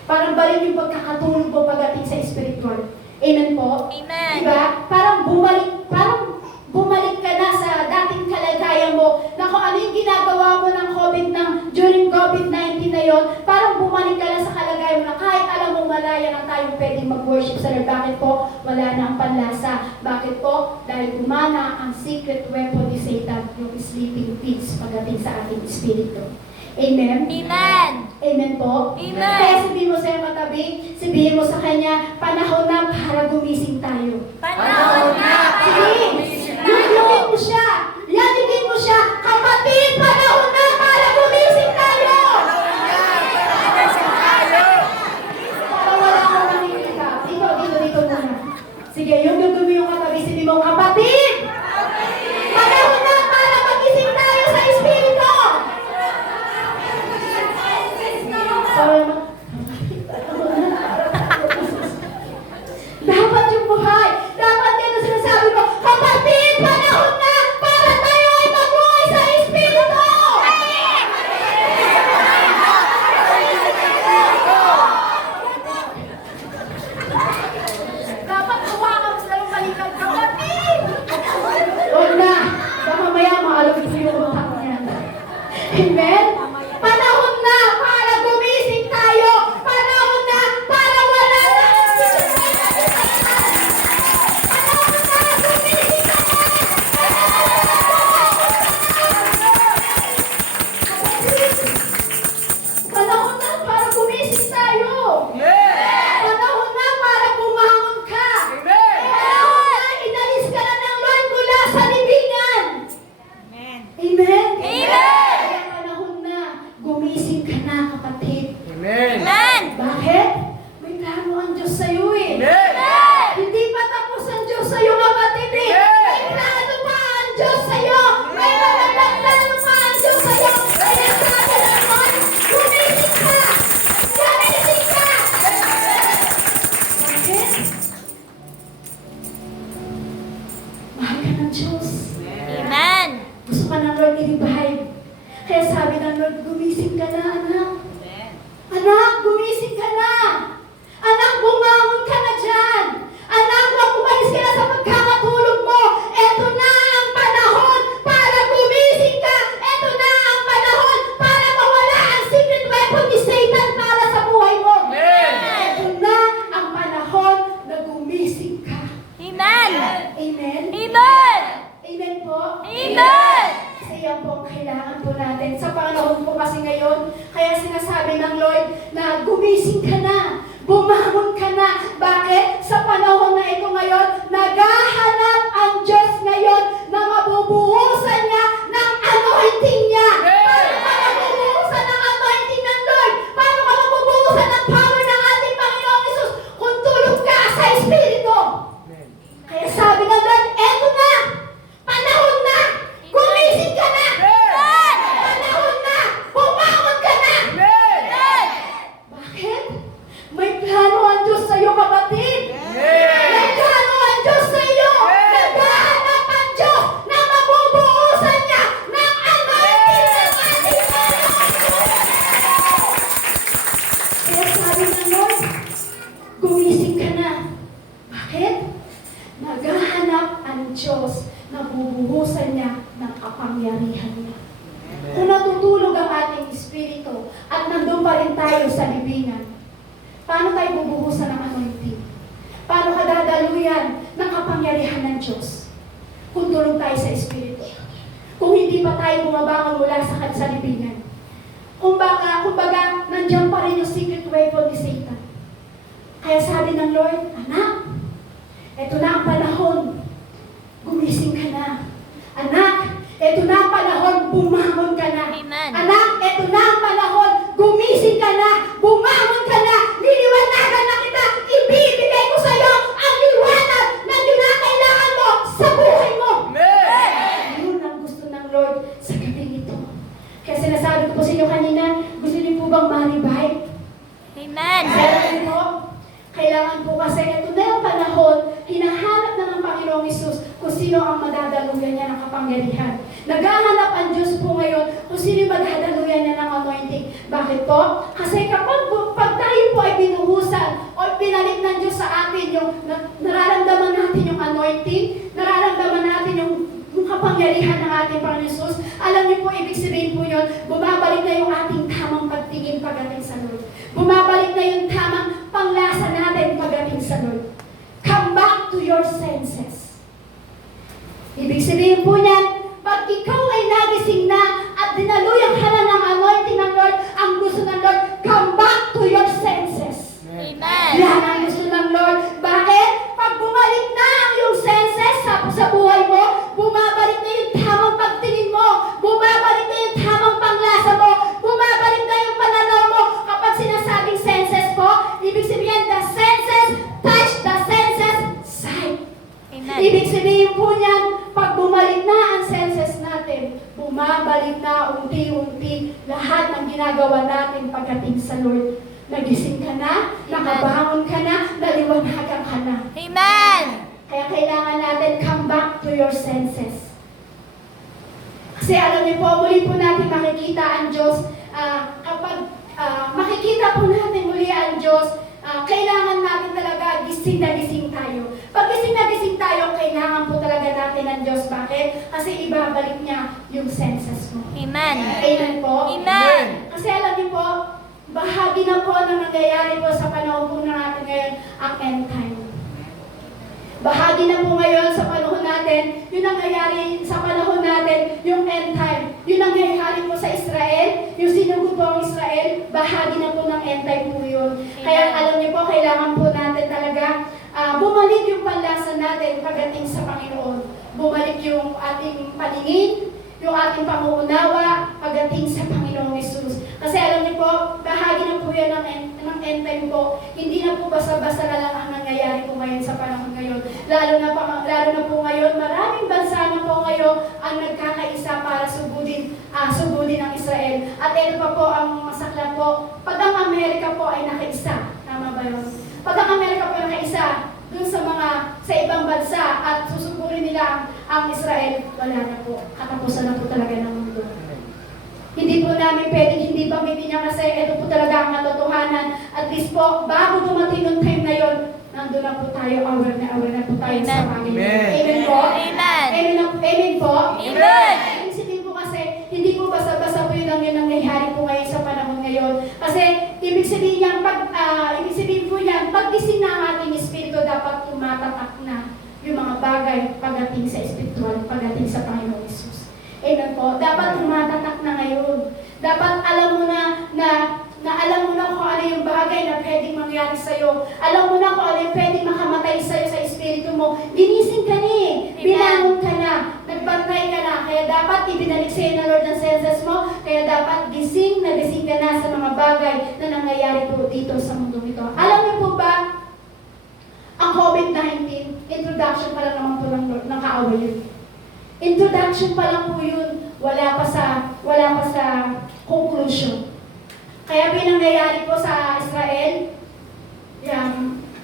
Parang balik yung pagkakatulog mo pagdating sa spiritual. Amen po? po? Amen. Diba? Parang bumalik ka na sa dating kalagayan mo na kung ano yung ginagawa mo during COVID-19 na yon, parang bumalik ka na sa kalagayan mo na kahit alam mo malaya na tayong pwedeng mag-worship sa Lord. Bakit po? Wala na ang panlasa. Bakit po? Dahil gumana ang secret weapon ni Satan, yung sleeping pills pagdating sa ating espiritu. Amen? Amen. Amen po? Amen. Kaya sabihin mo sa iyong katabi, sabihin mo sa kanya, panahon na para gumising tayo. Panahon na para Sige, gumising tayo. yunugin mo siya. Yanigin mo siya. Kapatid, panahon na para gumising tayo. Para wala akong nakikita. Dito muna. Sige, yunugin mo yung katabi, sabihin mo, kapatid! Panahon na para magising tayo sa espiritu. Dapat yung buhay. Dapat yan ang sinasabi ko. Kapatid, panahon na para tayo ay mabuhay sa espiritu. Dapat hawakan mo sa lalong balikan. Kapatid! Huwag na. Baka mamaya maalugin yung utak niya. Amen? Panahon na para gumising tayo. Panahon na para wala na ang panahon na gumising ka na. Panahon na para gumising tayo. Panahon na para bumangon ka. Panahon na inalis ka na ng Lord mula sa libingan. Amen. Amen? Amen. Kaya panahon na, gumising ka na, kapatid. Amen. Bakit? May plano ang Diyos sa'yo eh. Amen. Hindi pa tapos ang Diyos sa'yo, kapatid eh. May plano pa ang Diyos sa'yo. May magandang plano pa ang Diyos sa'yo. Kaya sabi naman, gumising ka. Gumising ka. Bakit? Mahal ka ng Diyos. Amen. Gusto ka ng Lord i-revive. Kaya sabi ng Lord, gumising ka na, anak. Anak, gumising ka na. Anak, bumangon ka na dyan. Anak, huwag umalis ka na sa pagkakatulog mo. Eto na ang panahon para gumising ka. Eto na ang panahon para mawala ang secret weapon ni Satan para sa buhay mo. Eto na ang panahon na gumising ka. Amen. Amen? Amen. Amen po? Amen. Kasi yan po ang kailangan po natin. Sa panahon po kasi ngayon, kaya sinasabi ng Lord na gumising ka na, bumangon ka na. Bakit? Sa panahon na ito ngayon, naghahanap ang Diyos ngayon na mabubuhusan niya ng anointing niya. Paano ka mabubuhusan ng anointing ng Lord? Paano ka mabubuhusan ng power ng ating Panginoon Jesus kung tulog ka sa Espiritu? Kaya sabi ng Lord, eto na! Panahon na! Gumising ka na! Panahon na! Bumangon ka na! Bakit? May plano ang Diyos sa iyo, kapatid! May plano ang Diyos sa iyo! Naghahanap ang Diyos na mabubuhusan niya ng anointing ng ating Panginoon! Kaya sabi ng Lord, gumising ka na. Bakit? Naghahanap ang Diyos na bubuhusan niya ng kapangyarihan niya. Kung natutulog ang ating espiritu at nandun pa rin tayo sa libingan, paano tayo bubuhusan ng anointing? Paano ka dadaluyan ng kapangyarihan ng Diyos? Kung tulog tayo sa espiritu. Kung hindi pa tayo bumabangon mula sa libingan. Kumbaga, nandiyan pa rin yung secret weapon ni Satan. Kaya sabi ng Lord, anak, eto na ang panahon. Gumising ka na. Anak, eto na ang panahon. Bumangon ka na. Amen. Anak, eto na ang panahon. Gumising ka na. Bumangon ka na. Niliwanagan na kita. Ibibigay ko sa iyo ang liwanag na kailangan mo sa buhay mo. Yun ang gusto ng Lord sa gabi ito. Kaya sinasabi ko po sa inyo kanina, gusto niyo po bang ma-revive? Amen. Kailangan po kasi ito na yung panahon, hinahanap na ng Panginoong Hesus kung sino ang madadaluyan niya ng kapangyarihan. Naghahanap ang Diyos po ngayon kung sino yung madadaluyan niya ng anointing. Bakit po? Kasi pag tayo po ay binuhusan o binalik ng Diyos sa atin yung nararamdaman natin yung anointing, nararamdaman natin yung kapangyarihan ng ating Panginoon Jesus. Alam niyo po, ibig sabihin po yun, bumabalik na yung ating tamang pagtingin pagdating sa Lord. Bumabalik na yung tamang panglasa natin pagdating sa Lord. Come back to your senses. Ibig sabihin po niyan, pag ikaw ay nagising na at dinaluyan ka na ng anointing ng Lord, ang gusto ng Lord, come back to your senses. Amen. Yan ang gusto ng Lord. Bakit? Pag bumalik na ang iyong senses sa buhay mo, bumabalik na yung tamang pagtingin mo, bumabalik na yung tamang panglasa mo, bumabalik na yung pananaw mo. Kapag sinasabing senses po, ibig sabihin, the senses touch, the senses sight. Amen. Ibig sabihin po niyan, pag bumalik na ang senses natin, bumabalik na unti-unti lahat ng ginagawa natin pagdating sa Lord. Nagising ka na, nakabangon ka na, naliwanagan ka na. Amen. Kaya kailangan natin come back to your senses. Kasi alam niyo po, muli po natin makikita ang Diyos. Kapag makikita po natin muli ang Diyos, kailangan natin talaga gising na gising tayo. Pag gising na gising tayo, kailangan po talaga natin ang Diyos. Bakit? Kasi ibabalik niya yung senses mo. Amen. Amen po? Amen. Kasi alam niyo po, bahagi na po ng nangyayari po sa panahon po natin ngayon ang end time. Bahagi na po ngayon sa panahon natin, yung nangyayari sa panahon natin, yung end time. Yung nangyayari po sa Israel, yung sinugod po ang Israel, bahagi na po ng end time po yun. Kaya alam niyo po, kailangan po natin talaga bumalik yung panlasa natin pagdating sa Panginoon. Bumalik yung ating paningin, yung ating panguunawa pagdating sa Panginoong Hesus. Kasi alam niyo po, bahagi na po yan ng end time po. Hindi na po basta-basta na lang ang nangyayari po ngayon sa panahon ngayon. Lalo na po ngayon, maraming bansa na po ngayon ang nagkakaisa para sugudin ang Israel. At ito pa po ang masakla po, pag ang Amerika po ay nakaisa. Tama ba yun? Pag ang Amerika po ay nakaisa, dun sa ibang bansa at susugurin nila ang Israel, wala na po. Katapusan na po talaga ng mundo. Hindi po namin pwedeng hindi banggitin niya kasi ito po talaga ang katotohanan. At least po, bago dumating yung time na yun, nandun na po tayo, aware na po tayo sa Panginoon. Amen po? Amen. Amen po? Amen. Ibig sabihin po kasi, hindi po basta-basta po yun ang nangyayari po ngayon sa panahon ngayon. Kasi, ibig sabihin niyan, ibig sabihin po niyan, paggising na ang ating espiritu, dapat tumatatak na yung mga bagay pagdating sa espiritual, pagdating sa Panginoon Jesus. Amen po. Dapat tumatatak na ngayon. Dapat alam mo na alam mo na kung ano yung bagay na pwedeng mangyari sa'yo. Alam mo na kung ano yung pwedeng makamatay sa'yo sa espiritu mo. Ginising ka na eh. Binangon ka na. Nagbantay ka na. Kaya dapat ibinalik sa'yo ng Lord ng senses mo. Kaya dapat gising ka na sa mga bagay na nangyayari po dito sa mundo ito. Alam niyo po ba, ang COVID-19, introduction pa lang naman po ng kaaway yun. Introduction pa lang po yun, wala pa sa conclusion. Kaya pinangyayari po sa Israel,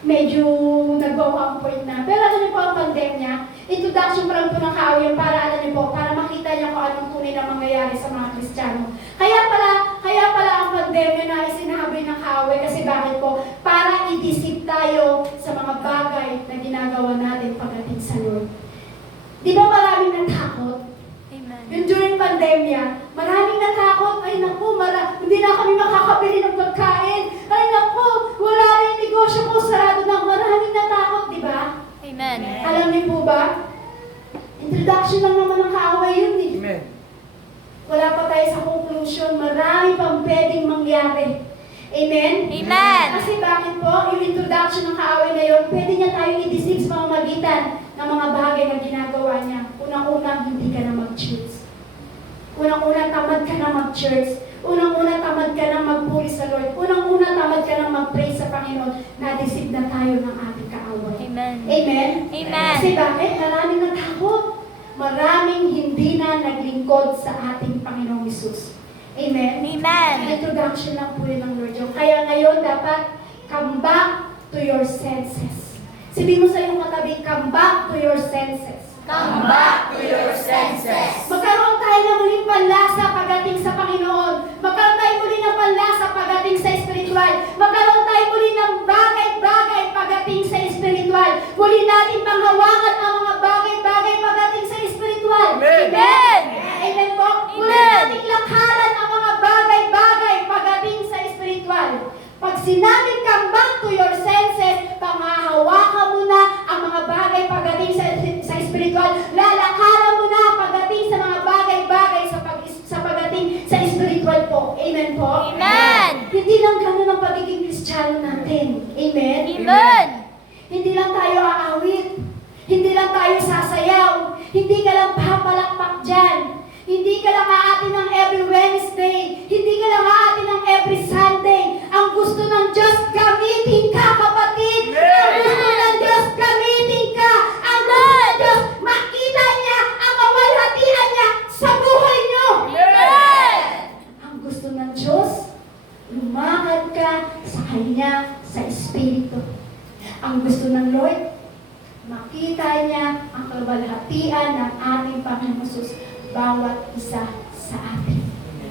medyo nag-go-up point na. Pero alam niyo po ang pandemya, introduction pa lang po ng kaaway para alam niyo po, para makita niyo kung anong tunay na mangyayari sa mga Kristiyano. Kaya pala ang pandemya na isinabi ng kaaway kasi bakit po? Para i-deceive tayo sa mga bagay na ginagawa natin pagdating sa Lord. Di ba maraming natakot? Amen. Yung during pandemya, maraming natakot. Ay naku, hindi na kami makakabili ng pagkain. Ay naku, wala na yung negosyo ko, sarado na. Maraming natakot, di ba? Amen. Alam niyo po ba? Introduction lang naman ng kaaway yun eh. Amen. Wala pa tayo sa conclusion. Marami pang pwedeng mangyari. Amen? Amen. Kasi bakit po? Yung introduction ng kaaway na yun, pwede niya tayong i-deceive sa pamamagitan ng mga bagay na ginagawa niya. Unang-unang, hindi ka na mag-church. Unang-unang, tamad ka na mag-church. Unang-unang, tamad ka na magpuri sa Lord. Unang-unang, tamad ka na mag-pray sa Panginoon. Na-deceive na tayo ng ating kaaway. Amen. Amen? Amen. Kasi bakit? Maraming natakot. Maraming hindi na naglingkod sa ating Panginoong Hesus. Amen? Amen. Introduction lang po yun ng Lord. Kaya ngayon, dapat come back to your senses. Sabihin mo sa iyong katabi, come back to your senses. Come back to your senses. Magkaroon tayo ng muling panlasa pagdating sa Panginoon. Magkaroon tayo muli ng panlasa pagdating sa spiritual. Magkaroon tayo muli ng bagay-bagay sinabing come back to your senses, panghahawakan mo na ang mga bagay pagdating sa spiritual, lalakaran mo na pagdating sa mga bagay-bagay sa pagdating sa spiritual po. Amen po? Amen. Hindi lang ganun ang pagiging Kristiyano natin. Amen? Amen. Hindi lang tayo aawit. Hindi lang tayo sasayaw. Hindi ka lang papalakpak dyan. Hindi ka lang aatin ng every Wednesday. Hindi ka lang aatin ng every Sunday. Ang gusto ng Diyos, gamitin ka, kapatid. Ang gusto ng Diyos, gamitin ka. Ang gusto ng Diyos, makita niya ang kamalhatian niya sa buhay niyo. Amen. Ang gusto ng Diyos, lumakad ka sa Kanya, sa Espiritu. Ang gusto ng Lord, makita niya ang kabalhatian ng ating Panginoon Jesus, bawat isa sa atin.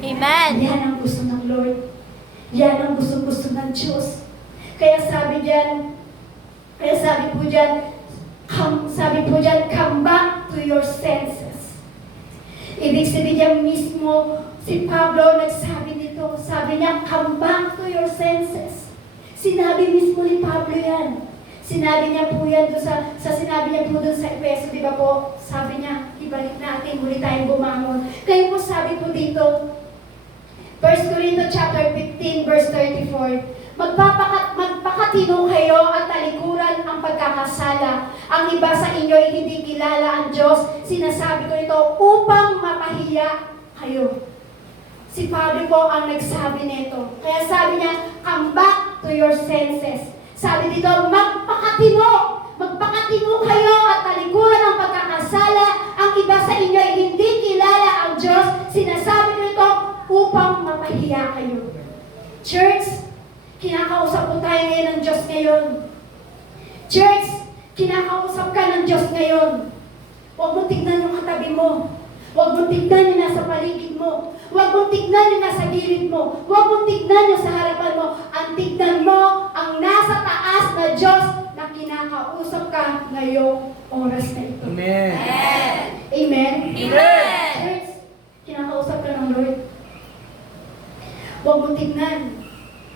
Amen. Yan ang gusto ng Lord. Yan ang gusto ng Diyos. Kaya sabi po dyan, come back to your senses. Ibig sabihin niya mismo, si Pablo nagsabi nito, sabi niya, come back to your senses. Sinabi mismo ni Pablo yan. Sinabi niya po yan doon sa sinabi niya po doon sa Efeso, di ba po? Sabi niya, ibalik natin, muli tayong bumangon. Kaya po sabi po dito, 1 Corinthians chapter 15, verse 34, magpakatino kayo at talikuran ang pagkakasala. Ang iba sa inyo ay hindi kilala ang Diyos. Sinasabi ko ito upang mapahiya kayo. Si Pablo po ang nagsabi nito. Kaya sabi niya, come back to your senses. Sabi dito, magpakatino kayo at talikuran ang pagkakasala. Ang iba sa inyo ay hindi kilala ang Diyos. Sinasabi ko ito upang mapahiya kayo. Church, kinakausap po tayo ngayon ng Diyos ngayon. Church, kinakausap ka ng Diyos ngayon. Huwag mo tignan yung katabi mo. Huwag mo tignan yung nasa paligid mo. Huwag mong tignan yung nasa gilid mo. Huwag mong tignan yung sa harapan mo. Ang tignan mo, ang nasa taas na Diyos na kinakausap ka ngayong oras na ito. Amen. Amen? Amen. Church, kinakausap ka ng Lord. Huwag mong tignan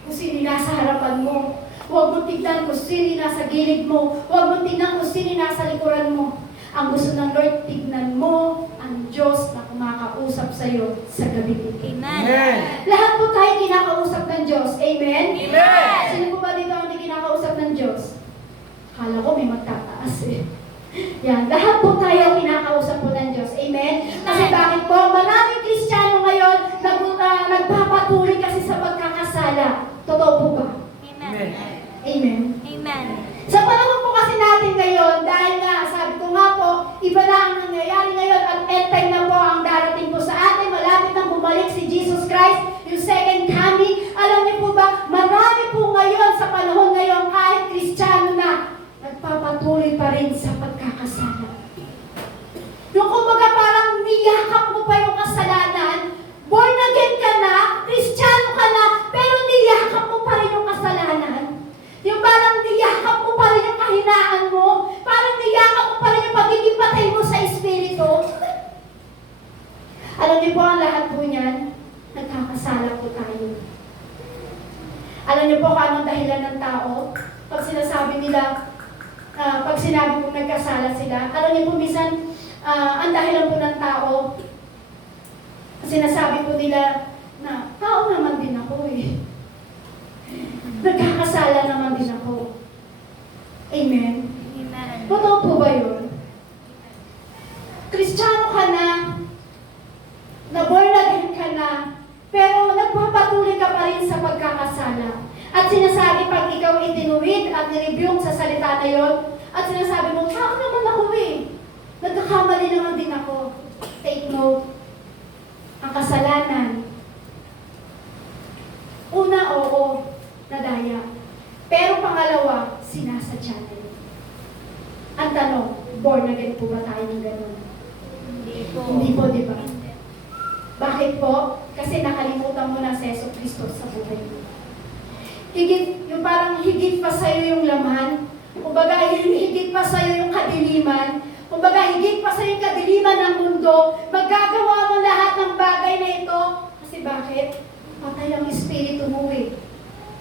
kung sino nasa harapan mo. Huwag mong tignan kung sino nasa gilid mo. Huwag mong tignan kung sino nasa likuran mo. Ang gusto ng Lord, tignan mo ang Diyos na kumakausap sa iyo sa gabi nito. Amen. Lahat po tayo kinakausap ng Diyos. Amen? Amen. Sino po ba dito ang hindi kinakausap ng Diyos? Kala ko may magtataas eh. Yan, lahat po tayo kinakausap po ng Diyos. Amen? Kasi bakit po? Maraming Kristiyano ngayon nagpapatuloy kasi sa pagkakasala. Totoo po ba? Amen. Amen? Amen. Sa panahon po kasi natin ngayon, dahil nga, sabi ko nga po, iba na ang nangyayari ngayon at end time na po ang darating po sa atin. Malapit nang bumalik si Jesus Christ, yung second coming. Alam niyo po ba, marami po ngayon sa panahon ngayon, kahit Kristiyano na, nagpapatuloy pa rin sa pagkakasala. Yung kumbaga parang niyakap mo pa yung kasalanan, born again ka na, Kristiyano ka na, pero niyakap mo pa rin yung kasalanan. Yung parang niyakap mo pa rin yung kahinaan mo, parang niyakap mo pa rin yung pagiging patay mo sa Espiritu. Alam niyo po ang lahat po niyan, nagkakasala po tayo. Alam niyo po kung anong dahilan ng tao? Pag sinasabi nila, pag sinabi po nagkasala sila, alam niyo po minsan, ang dahilan po ng tao, sinasabi po nila na, tao naman din ako eh. Nagkakasala naman din ako. Amen? Amen. Totoo po ba yun? Kristiyano ka na born again ka na, pero nagpapatuloy ka pa rin sa pagkakasala. At sinasabi pag ikaw itinuwid at nirebuke sa salita na yon, at sinasabi mo, tao naman ako eh. Nagkakamali naman din ako. Take note. Ang kasalanan. Una, oo, nadaya. Pero pangalawa, sinasadya na yun. Ang tanong, born again po ba tayo ng gano'n? Hindi po. Hindi po, di ba? Hindi. Bakit po? Kasi nakalimutan mo na si Yesu Cristo sa buhay mo. Yung parang higit pa sa'yo yung laman. Kumbaga, higit pa sa'yo yung kadiliman. Kumbaga, higit pa sa'yo yung kadiliman ng mundo. Magagawa mo lahat ng bagay na ito. Kasi bakit? Patay ang espiritu mo eh.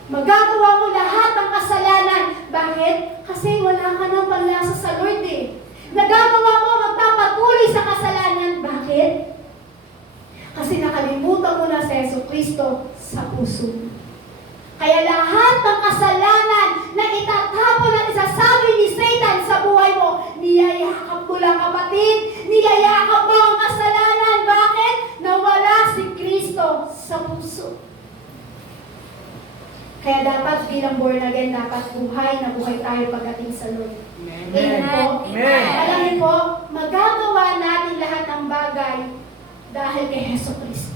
Magagawa mo lahat ng kasalanan. Bakit? Kasi wala ka ng panlasa sa Lord eh. Nagagawa mo magpapatuloy sa kasalanan. Bakit? Kasi nakalimutan mo na si Jesucristo sa puso mo. Kaya lahat ng kasalanan na itatapon at isasabi ni Satan sa buhay mo, niyayakap mo lang kapatid, niyayakap mo ang kasalanan. Bakit? Nawala si Kristo sa puso. Kaya dapat bilang born again, dapat buhay na buhay tayo pagdating sa Lord. Amen po. Amen. Alam niyo po, magagawa natin lahat ng bagay dahil kay Jesucristo.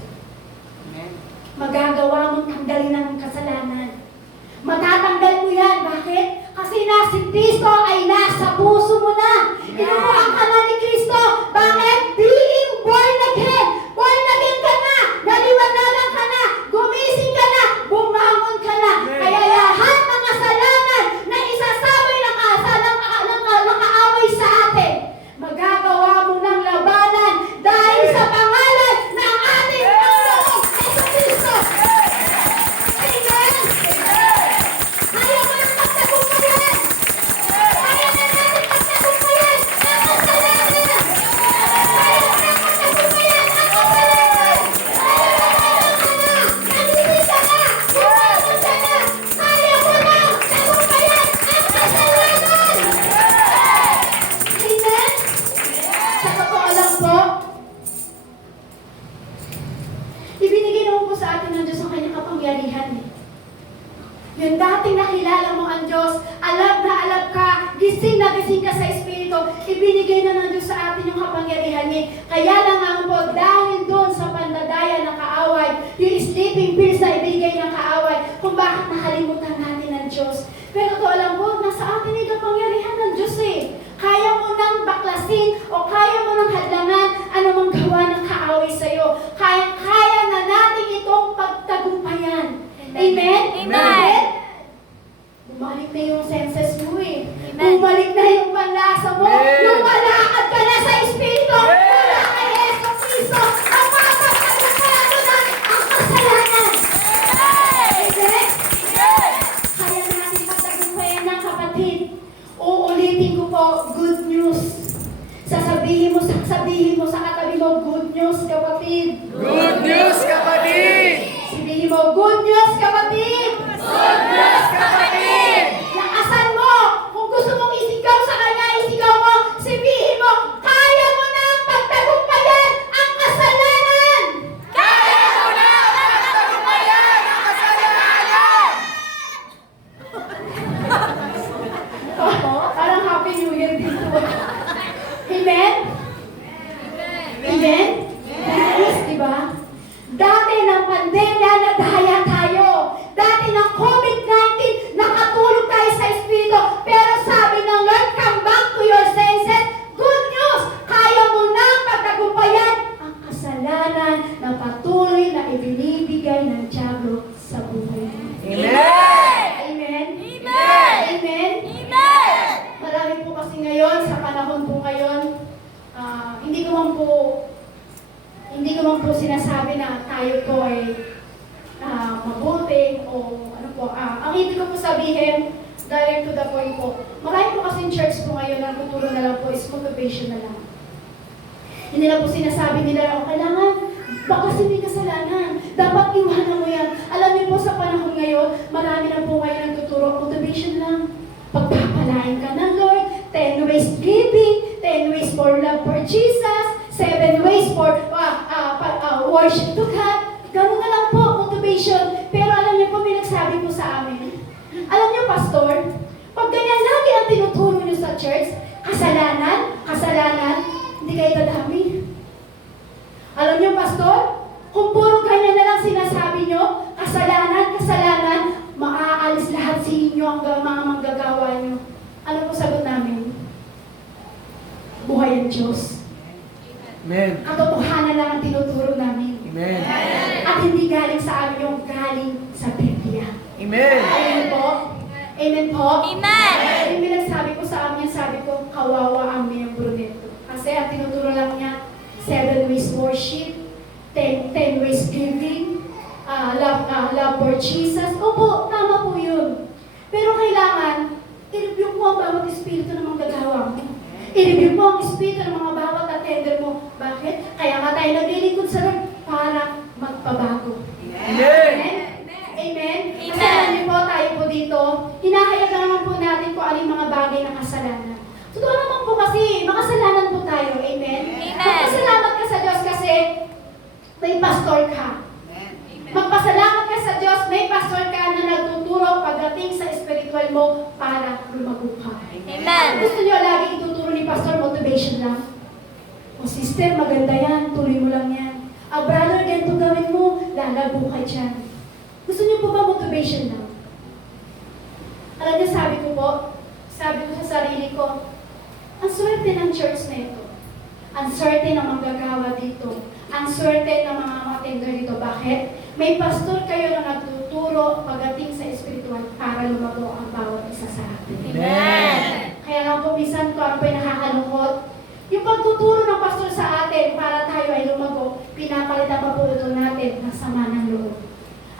Magagawa mong tanggalin ang kasalanan. Matatanggal mo yan. Bakit? Kasi si Kristo ay nasa puso mo na. Inuuhan ka na ni Kristo. Bakit? Being born again. Born again ka na. Naliwanagan ka na. Gumising ka na. Bumangon ka na. Kaya lahat ng kasalanan na isasabi ng nakaaway sa atin, magagawa mo ng labanan dahil sa pangalan ng ating Panginoong Jesucristo. Amen? Kaya mo nang pagtagumpayan. Kaya na natin pagtagumpayan ang kasalanan. Kaya mo nang pagtagumpayan ang kasalanan. Nagising ka na. Bumangon ka na. Kaya mo nang tagumpayan ang kasalanan. Amen? Sa totoo lang po, ibinigay naman po sa atin ng Diyos ang kanyang kapangyarihan. Yung dating nakilala mo ang Diyos, alam na alam ka, gising na gising ka sa Espiritu, ibinigay na ng Diyos sa atin yung kapangyarihan niya. Kaya lang nga po, dahil doon sa pandadaya ng kaaway, yung sleeping pills na ibigay ng kaaway, kung bakit nakalimutan natin ang Diyos. Pero to alam po, nasa atin yung kapangyarihan ng Diyos eh. Kaya mo nang baklasin o kaya mo nang hadlangan anumang gawa ng kaaway sa'yo. Kaya na natin itong pagtagumpayan. Amen? Amen. Bumalik na yung senses mo eh. Amen. Bumalik na yung panlasa mo. Amen. Lumalakad ka na sa Espiritu. Wala kay Jesus Cristo. Ang mapapagpapayan mo na ang kasalanan. Amen? Kaya natin pagtagumpayan ng kapatid. Uulitin ko po, good news. Sasabihin mo sa katabi mo, good news kapatid. Good news, kapatid! Sabihin mo, good news kapatid. Good news, kapatid! Lakasan mo. Kung gusto mong isigaw sa kanya, isigaw mo. Sabihin mo, kaya mo na pagtagumpayan ang kasalanan. Kaya mo na pagtagumpayan ang kasalanan! Parang Happy New Year dito. Amen? Amen? Guys, diba? Dati ng pandemya, nadaya tayo. Dati ng COVID-19, nakatulog tayo sa Espiritu. Pero sabi ng Lord, come back to your senses. Good news! Kaya mo nang pagtagumpayan ang kasalanan na patuloy na ibinibigay ng Diablo sa buhay mo. Amen! Amen? Amen. Amen? Amen. Marami po kasi ngayon, sa panahon po ngayon, hindi ko man po sinasabi na tayo po ay mabuti o ano po. Ang ibig ko po sabihin, direct to the point po, marami po kasing church po ngayon na tuturo na lang po is motivation na lang. Hindi lang po sinasabi nila, kailangan, baka kasi may kasalanan, dapat iwanan mo yan. Alam niyo po sa panahon ngayon, marami na po ngayon nagtuturo, motivation lang. Pagpapalain ka ng Lord, 10 ways giving, 10 ways for love for Jesus, 7 ways for worship to God. Ganun na lang po, motivation. Pero alam niyo po, may nagsabi po sa amin. Alam niyo, Pastor, pag ganyan lagi ang tinuturo niyo sa church, kasalanan, hindi kayo dadami. Alam niyo, Pastor, kung puro ganyan na lang sinasabi niyo, kasalanan, maaalis lahat sa inyo ang mga manggagawa niyo. Ano po sagot namin? Buhay ang Diyos. Amen. Katotohanan lang ang tinuturo namin. Amen. At hindi galing sa amin yung galing sa Biblia. Amen. Amen po? Amen po? Amen. Yung pinagsabi ko sa amin, sabi ko, kawawa ang miyembro nito. Kasi ang tinuturo lang niya, 7 ways worship, 10 ways giving, love for Jesus. Opo, tama po espiritu ng manggagawa mo. I-review mo ang espiritu ng mga bawat attender mo. Bakit? Kaya nga tayo naglilingkod sa Lord para magpabago. Amen? Amen? Kasi alam niyo po, tayo po dito, hinahayag naman po natin kung alin mga bagay na kasalanan. Totoo naman po kasi, makasalanan po tayo. Amen? Magpasalamat ka sa Diyos kasi may pastor ka. Magpasalamat ka sa Diyos, may pastor ka na nagtuturo pagdating sa spiritual mo para lumago ka. Amen. Gusto niyo lagi ituturo ni pastor, motivation lang? O sister, maganda yan, tuloy mo lang yan. Brother, ganito gawin mo, lalago ka dyan. Gusto niyo po ba motivation lang? Alam niyo, sabi ko sa sarili ko, ang swerte ng church na ito. Ang swerte ng manggagawa dito. Ang swerte ng mga attender dito. Bakit? May pastor kayo na nagtuturo pagdating sa espiritual para lumago ang bawat isa sa atin. Amen. Kaya lang po, minsan ko ano pa yung nakakalungkot. Yung pagtuturo ng pastor sa atin para tayo ay lumago, pinapalitan pa po ito natin ng sama ng loob.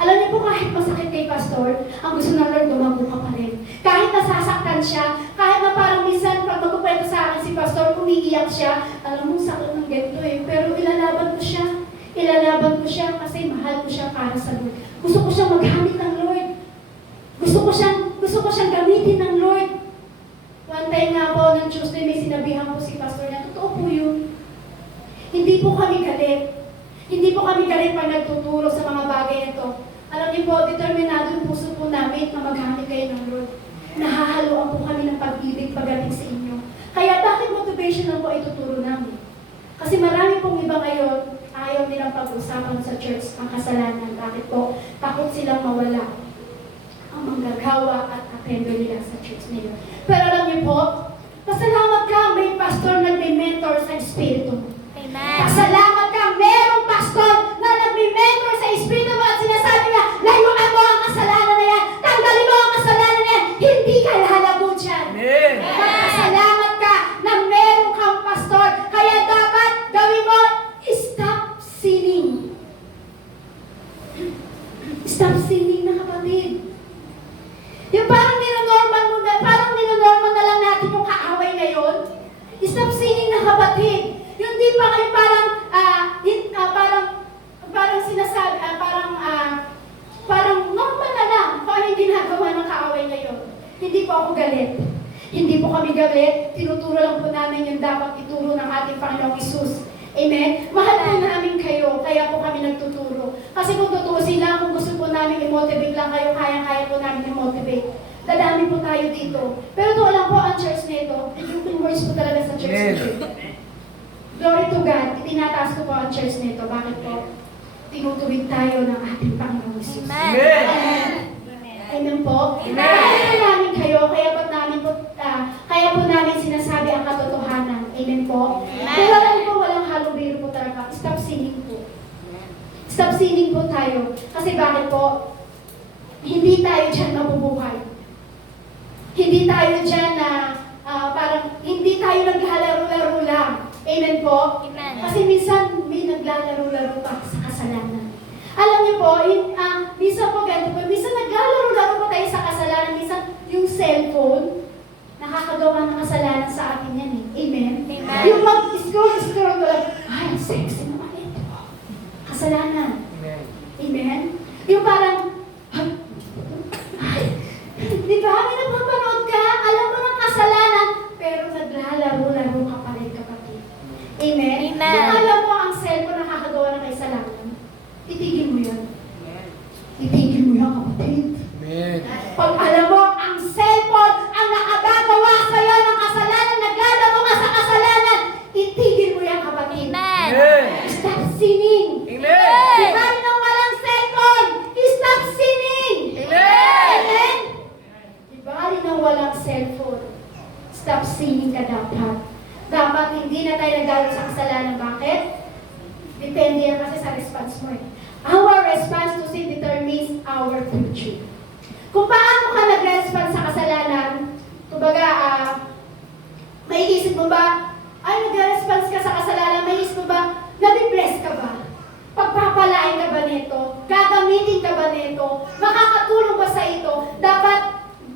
Alam niyo po, kahit masakit kay pastor, ang gusto ng Lord, lumago ka pa rin. Kahit nasasaktan siya, kahit na parang minsan pag magkukwento sa akin si pastor, umiiyak siya, alam mo, sakit ng ganito eh. Pero ilalaban ko siya. Ilalaban ko siya kasi mahal ko siya para sa Lord. Gusto ko siyang maghamit ng Lord. Gusto ko siyang gamitin ng Lord. One time nga po, ng Tuesday, may sinabihan ko si pastor niya, totoo po yun. Hindi po kami galit. Hindi po kami galit pag nagtuturo sa mga bagay na ito. Alam niyo po, determinado yung puso po namin na maghamit kayo ng Lord. Nahahaluan po kami ng pag-ibig pagdating sa inyo. Kaya bakit motivation lang po ituturo namin? Kasi marami pong iba ngayon, ayaw nilang pag-usapan sa church ang kasalanan. Bakit po? Takot silang mawala ang manggagawa at attender nila sa church nila. Pero alam niyo po, pasalamat ka, may pastor nagme-mentor sa espiritu mo. Amen. Pasalamat ka, merong pastor na nagme-mentor sa espiritu mo at sinasabi niya, layuan mo ang kasalanan na yan, tanggalin mo ang kasalanan na yan, hindi ka lalago dyan. Amen. Pasalamat ka na meron kang pastor, kaya dapat gawin mo, stop sinning. Stop sinning na kapatid. Yung parang nilonormal na lang natin yung kaaway ngayon. Stop sinning na kapatid. Yung di pa kayo parang sinasabi, parang normal na lang kung ano yung ginagawa ng kaaway ngayon. Hindi po ako galit. Hindi po kami galit. Tinuturo lang po namin yung dapat ituro ng ating Panginoong Isus. Amen? Mahal po namin kayo, kaya po kami nagtuturo. Kasi kung tutuusin lang, kung gusto po namin i-motivate lang kayo, kaya po namin i-motivate. Dadami po tayo dito. Pero ito lang po ang church nito. Yung words po talaga sa church nito. Glory to God, itinataas ko po ang church nito. Bakit po? Tinutuwid tayo ng ating Panginoong Isus. Amen. Amen. Amen po. Amen. Kaya namin kayo, kaya po namin sinasabi ang katotohanan. Amen po. Amen. Pero alam po, walang halong biro po talaga. Stop sinning po. Stop sinning po tayo. Kasi bakit po? Hindi tayo dyan mabubuhay. Hindi tayo dyan na parang hindi tayo naglalaro-laro lang. Amen po? Amen. Kasi minsan may naglalaro-laro pa sa kasalanan. Alam niyo po, minsan po ganito po, minsan naglalaro-laro pa tayo sa kasalanan, minsan yung cellphone, nakakagawa ng kasalanan sa atin yan eh. Amen? Amen. Yung mag-scroll ko lang, ay, ang sexy naman ito. Kasalanan. Amen? Yung parang, ay, di ba, may napapanood ka, alam mo ng kasalanan, pero naglalaro-laro ka pa rin kapatid. Amen? Amen. Kung alam mo ang cellphone nakakagawa ng kasalanan, itigil mo yan. Itigil mo yan kapatid. Pag alam mo, ang cellphone ang nakagagawa sa'yo ng kasalanan, naglalaro ka sa kasalanan, itigil mo yan kapatid. Amen. Stop sinning. Di ba nang walang cellphone? Stop sinning. Amen? Di ba nang walang cellphone? Stop sinning ka dapat. Dapat hindi na tayo naglalaro sa kasalanan. Bakit? Depende yan kasi sa response mo eh. Our response to sin determines our future. Kung paano ka nag-response sa kasalanan, kumbaga, may isip mo ba, ay nag-response ka sa kasalanan, may isip mo ba, nabibless ka ba? Pagpapalain ka ba nito? Gagamitin ka ba nito? Makakatulong ba sa ito? Dapat,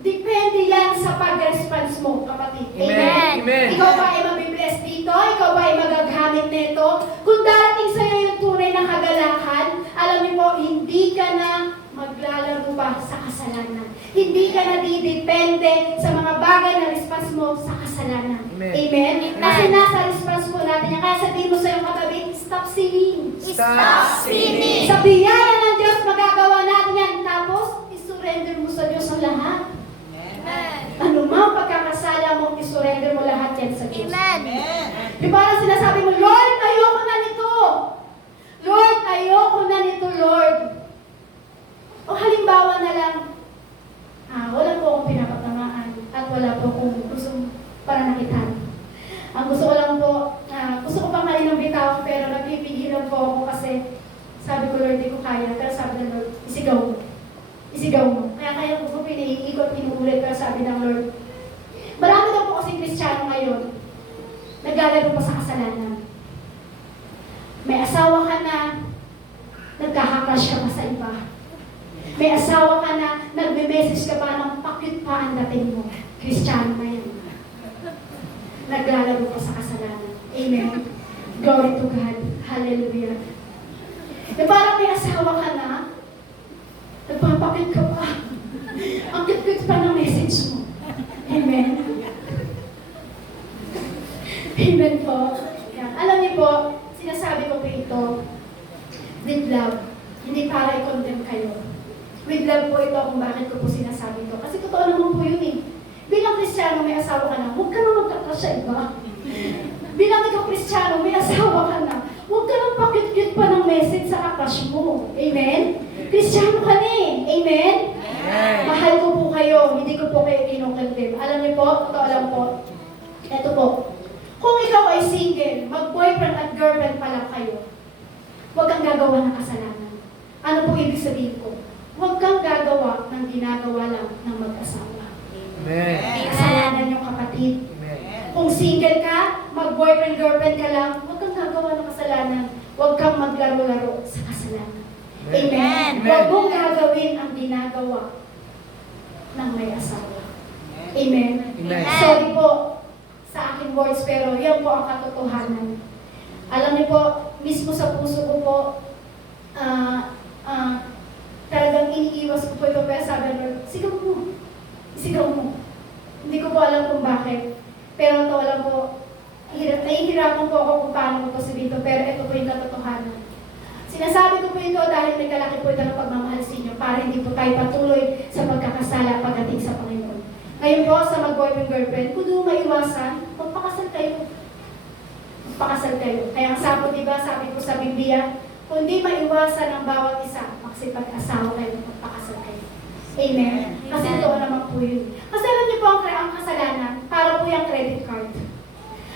depende yan sa pag-response mo, kapatid. Amen? Amen. Ikaw ba ay mabibless dito? Ikaw ba ay magagamit nito? Kung darating sa iyo yung tunay na kagalakan, alam niyo po, hindi ka na maglalaro pa sa kasalanan. Hindi ka na didepende sa mga bagay na response mo sa kasalanan. Amen. Amen? Kasi nasa response mo natin yan. Kaya sabihin mo sa iyong katabi, stop sinning. Stop sinning. Sa biyaya ng Diyos, magagawa natin yan. Tapos, isurrender mo sa Diyos ang lahat. Ano mang pagkakasala mo, isurrender mo lahat yan sa Diyos. Di ba parang sinasabi mo, Lord, ayoko na nito. Lord, ayoko na nito, Lord. O halimbawa na lang, wala po akong pinapatamaan at wala po akong gustong pananakitan. Ang gusto ko lang po, gusto ko pa kaninang bitawan pero napipigilan po ako kasi sabi ko, Lord, di ko kaya. Pero sabi ng Lord, isigaw mo. Isigaw mo. Kaya ko po piniikot, pinuulit pero sabi ng Lord, marami na po kasing Kristiyano ngayon, naglalaro pa sa kasalanan. May asawa ka na, nagkakakrush ka pa sa iba. May asawa ka na, nagme-message ka pa ng pakit pa ang dating mo. Kristiyano na yan. Naglalaro ka sa kasalanan. Amen. Glory to God. Hallelujah. E parang may asawa ka na, nagpapakit ka pa. Ang kit-kit pa ng message mo. Amen. Amen po. Yan. Alam niyo po, sinasabi ko po ito, with love, hindi para i-condemn kayo. With love po ito kung bakit ko po sinasabi ito. Kasi totoo naman po yun eh. Bilang Kristiyano, may asawa ka na, huwag ka na magkakrush sa iba. Bilang ikaw Kristiyano, may asawa ka na, huwag ka nang pakit-kit pa ng message sa kakrush mo. Amen? Kristiyano ka na eh. Amen? Amen. Mahal ko po kayo, hindi ko po kayo kinukondem. Alam niyo po, totoo lang po, eto po, kung ikaw ay single, mag-boyfriend at girlfriend pa lang kayo, huwag kang gagawa ng kasalanan. Ano po ibig sabihin ko? Huwag kang gagawa ng ginagawa lang ng mag-asawa. Amen. May kasalanan yung kapatid. Amen. Kung single ka, mag-boyfriend, girlfriend ka lang, huwag kang gagawa ng kasalanan. Huwag kang maglaro-laro sa kasalanan. Amen? Amen. Huwag mong gagawin ang ginagawa ng may asawa. Amen? Amen. Sorry po sa aking words, pero yan po ang katotohanan. Alam niyo po, mismo sa puso ko po, talagang iniiwas ko po ito, pero sabi ng Lord, sigaw mo. Sigaw mo. Hindi ko po alam kung bakit. Pero ito, alam po, nahihirapan po ako kung paano ko po sabihin ito, pero ito po yung katotohanan. Sinasabi ko po ito dahil may kalaki po ito ng pagmamahal sa inyo para hindi po tayo patuloy sa pagkakasala pagdating sa Panginoon. Ngayon po, sa mag-boyfriend girlfriend, kung doon maiwasan, magpakasal kayo. Magpakasal kayo. Kaya ang sabi ko sa Biblia, kung di maiwasan ang bawat isa, magsipag-asawa kayo, magpakasal kayo. Amen? Kasi totoo naman po yun. Kasi alam niyo po, ang kasalanan, para po yung credit card.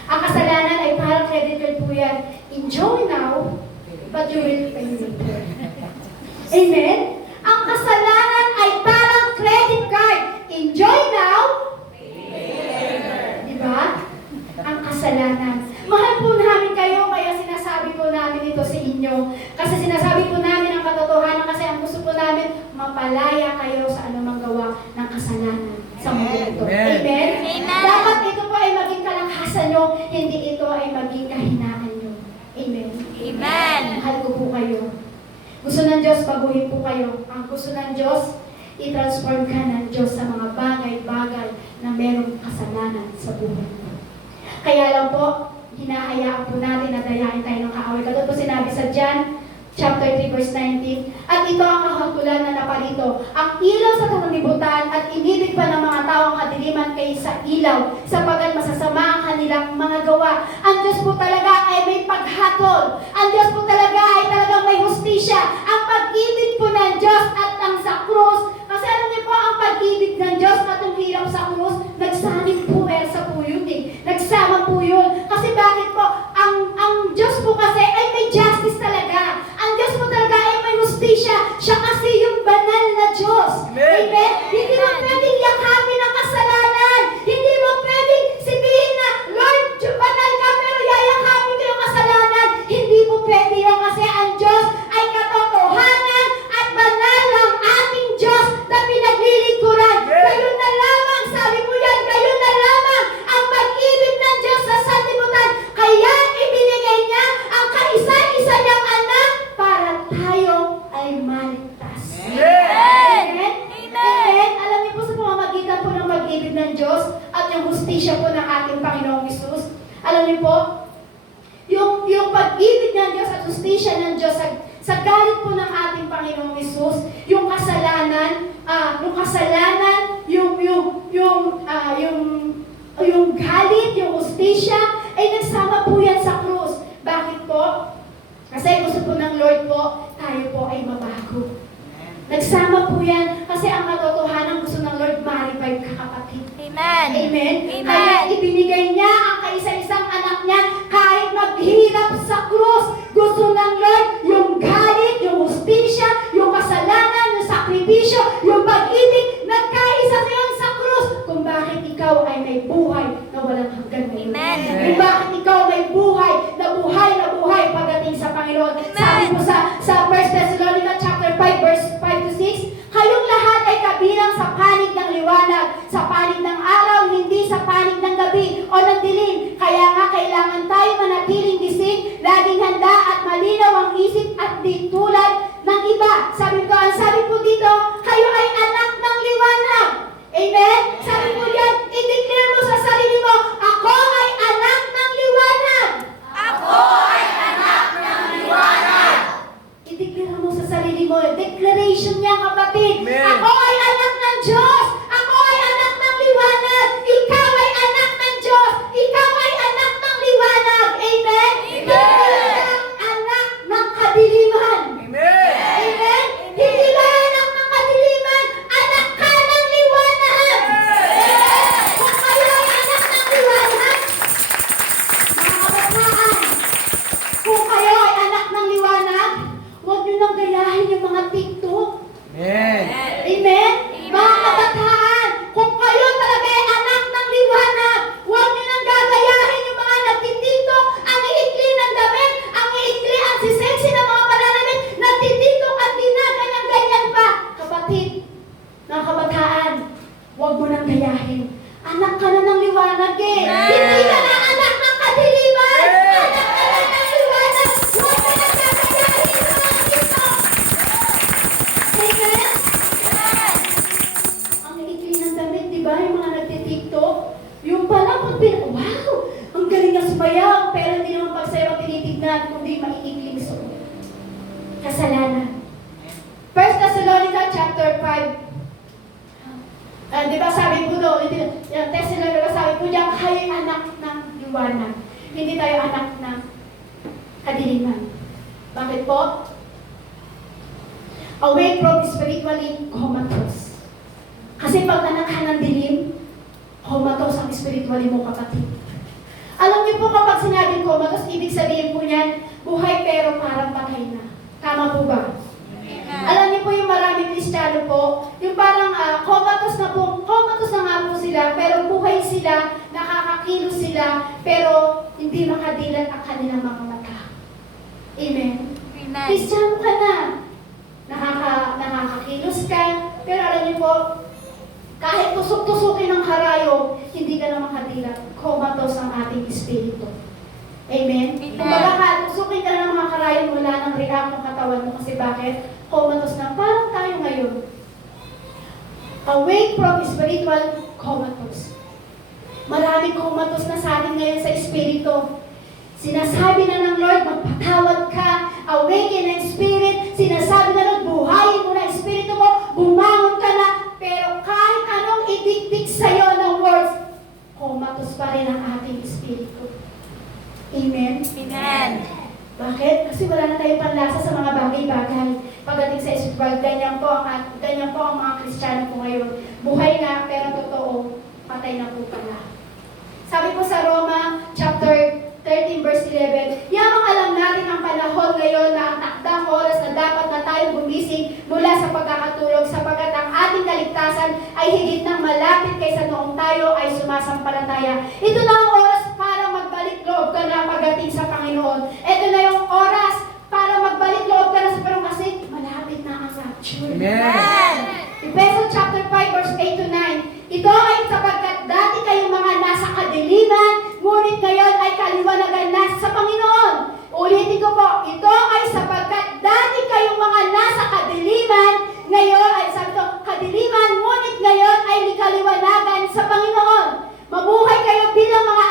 Ang kasalanan ay parang credit card po yan. Enjoy now, but you will pay later. Amen? Ang kasalanan ay parang credit card. Enjoy now, di ba? Ang kasalanan. Mahal po namin kayo, kaya sinasabi po namin ito sa inyo. Kasi sinasabi po namin ang katotohanan kasi ang gusto po namin, mapalaya kayo sa anumang gawa ng kasalanan sa mundo ito. Amen. Amen? Amen. Dapat ito po ay maging kalakasan nyo, hindi ito ay maging kahinaan nyo. Amen? Amen. Mahal ko po kayo. Gusto ng Diyos, baguhin po kayo. Ang gusto ng Diyos, i-transform ka ng Diyos sa mga bagay-bagay na merong kasalanan sa buhay mo. Kaya lang po, hinahayaan po natin na dayain tayo ng kaaway. Katulad po sinabi sa John, chapter 3, verse 19, at ito ang kahatulan na naparito, ang ilaw sa kalamibutan at inibig pa ng mga tao ang kadiliman kaysa ilaw, sapagat masasama ang kanilang mga gawa. Ang Diyos po talaga ay may paghatol. Ang Diyos po talaga ay talagang may hustisya. Ang pag-ibig po ng Diyos at ang sa krus, kasi alam niyo po, ang pag-ibig ng Diyos at ang hirap sa krus, nagsaling puwersa po yun eh. Nagsama po yun. Kasi bakit po? Ang Diyos po kasi ay may justice talaga. Ang Diyos po talaga ay may hustisya. Siya kasi yung banal na Diyos. Amen. Amen? Hindi mo pwedeng yakapin ang kasalanan. Hindi mo pwedeng sabihin na, Lord, banal ka pero yayakapin ko yung kasalanan. Hindi mo pwede yun kasi ang Diyos ay katotohanan at banal ang ating Diyos na pinaglilingkuran. Amen. Kayo na lamang, sabi mo yan, kayo ating Panginoong Hesus. Alam niyo po, yung pag-ibig ng Diyos at justisya ng Diyos sa galit po ng ating Panginoong Hesus, yung kasalanan, yung galit, yung justisya, ay nagsama po yan sa krus. Bakit po? Kasi gusto po ng Lord po, tayo po ay mabago. Nagsama po yan kasi ang katotohanan gusto ng Lord ma-revive ka, kapatid. Amen. Amen? Amen. Kaya ibinigay niya ang kaisa-isang anak niya kahit maghirap sa krus. Gusto ng Lord yung galit, yung justisya, yung kasalanan, yung sakripisyo, yung pag-ibig, nagkaisa ngayon sa krus. Kung bakit ikaw ay may buhay na walang hanggan ngayon. Amen. Kung bakit ikaw may buhay na buhay pagdating sa Panginoon. Amen. Sabi po sa 1 Thessalonica chapter 5 verse 5 to 6, kayong lahat ay kabilang sa panig ng liwanag, sa panig ng araw, hindi sa panig ng gabi o ng dilim. Kaya nga kailangan tayo manatiling gising, laging handa at malinaw ang isip at di tulad ng iba. Sabi po dito, kayo ay anak ng liwanag. Amen? Sabi po yan, i-declare mo sa sarili mo, ako ay anak ng liwanag. Ako ay anak ng liwanag. I-declare mo sa sarili mo, declaration niya, kapatid. Amen. Ako ay anak ng Diyos. Ako ay anak ng liwanag. Ikaw ay anak ng Diyos. Ikaw ay anak ng liwanag. Amen? Hindi ka anak ng kadiliman. Amen. Amen? Hindi ka anak ng kadiliman. Anak ka ng liwanag. Kung kayo ay anak ng liwanag, mga kabataan, kung kayo ay anak ng liwanag, huwag niyo nang gayahin yung mga TikTok. Amen. Amen? Mga kabataan, kung kayo talaga ay anak ng liwanag, huwag niyo nang gagayahin yung mga nagtitiktok, ang iikli ng damit, ang iikli, ang sisexy ng mga pananamit, nagtitiktok at ginaganyan-ganyan pa. Kapatid, mga kabataan, huwag mo nang gayahin. Anak ka na ng liwanag eh. Hindi ka na anak ng kadiliman. Anak ka na ng liwanag. Huwag ka nang gagayahin yung mga TikTok. Amen? Ang iikli ng damit, di ba? Yung mga nagtitiktok, yung pala, wow! Ang galing na sumayaw, pero hindi naman pagsayaw tinitignan, kundi maiikling suot. Kasalanan. 1 Thessalonica chapter 5. Di ba sabi po doon, yung Thessalonica, sabi po diyan, kayo'y anak ng liwanag. Hindi tayo anak ng kadiliman. Bakit po? Awake from spiritually comatose. Kasi pag anak ka ng dilim, comatose ang spiritually mo, kapatid. Alam niyo po kapag sinabing comatose, ibig sabihin po niyan, buhay pero parang patay na. Tama po ba? Alam niyo po yung maraming Kristiyano po, yung parang comatose na nga po sila, pero buhay sila, nakakakilos sila, pero hindi makadilat ang kanilang mga mata. Amen? Amen. Kristiyano ka na. Nakakakilos ka, pero alam niyo po, kahit tusok-tusukin ng karayo, hindi ka na makadilat. Comatose ang ating espiritu. Amen? Amen. Kumbaga ka, tusukin ka na ng mga karayo, wala nang react ng katawan mo kasi bakit? Comatose na. Parang tayo ngayon. Awake from spiritual comatose. Maraming comatose na sa atin ngayon sa espiritu. Sinasabi na ng Lord, magpatawad ka, awaken ang spirit. Sinasabi na Lord, buhayin mo na ang espiritu mo, bumangon ka na. Pero kahit anong idikdik sa'yo ng words, comatose pa rin ang ating espiritu. Amen? Amen. Bakit? Kasi wala na tayong panlasa sa mga bagay-bagay. Pagdating sa spiritual, ganyan po ang mga Kristiyano po ngayon. Buhay na, pero totoo, patay na po pala. Sabi po sa Roma, chapter 13, verse 11, yamang alam natin ang panahon ngayon na ang takdang oras na dapat na tayo gumising mula sa pagkakatulog sapagkat ang ating kaligtasan ay higit nang malapit kaysa noong tayo ay sumasampalataya. Ito na ang oras para magbalik loob ka na pagdating sa Panginoon. Ito na yung oras para magbalik loob ka na sa Panginoon kasi malapit na ang rapture. Amen. Efeso chapter 5 verse 8 to 9. Ito ay sapagkat dati kayong mga nasa kadiliman, ngunit ngayon ay kaliwanagan na sa Panginoon. Ulitin ko po, ito ay sapagkat dati kayong mga nasa kadiliman, ngayon ay sabi ko, kadiliman, ngunit ngayon ay kaliwanagan sa Panginoon. Mabuhay kayo bilang mga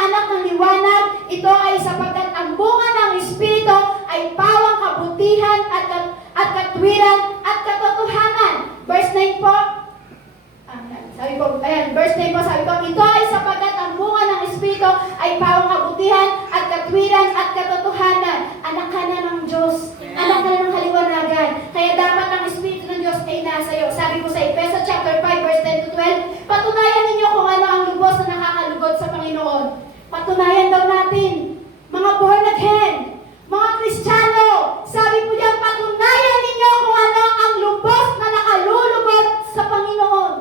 Patunayan daw natin, mga born again, mga Kristiyano, sabi po diyan, patunayan ninyo kung ano ang lubos na nakalulubot sa Panginoon.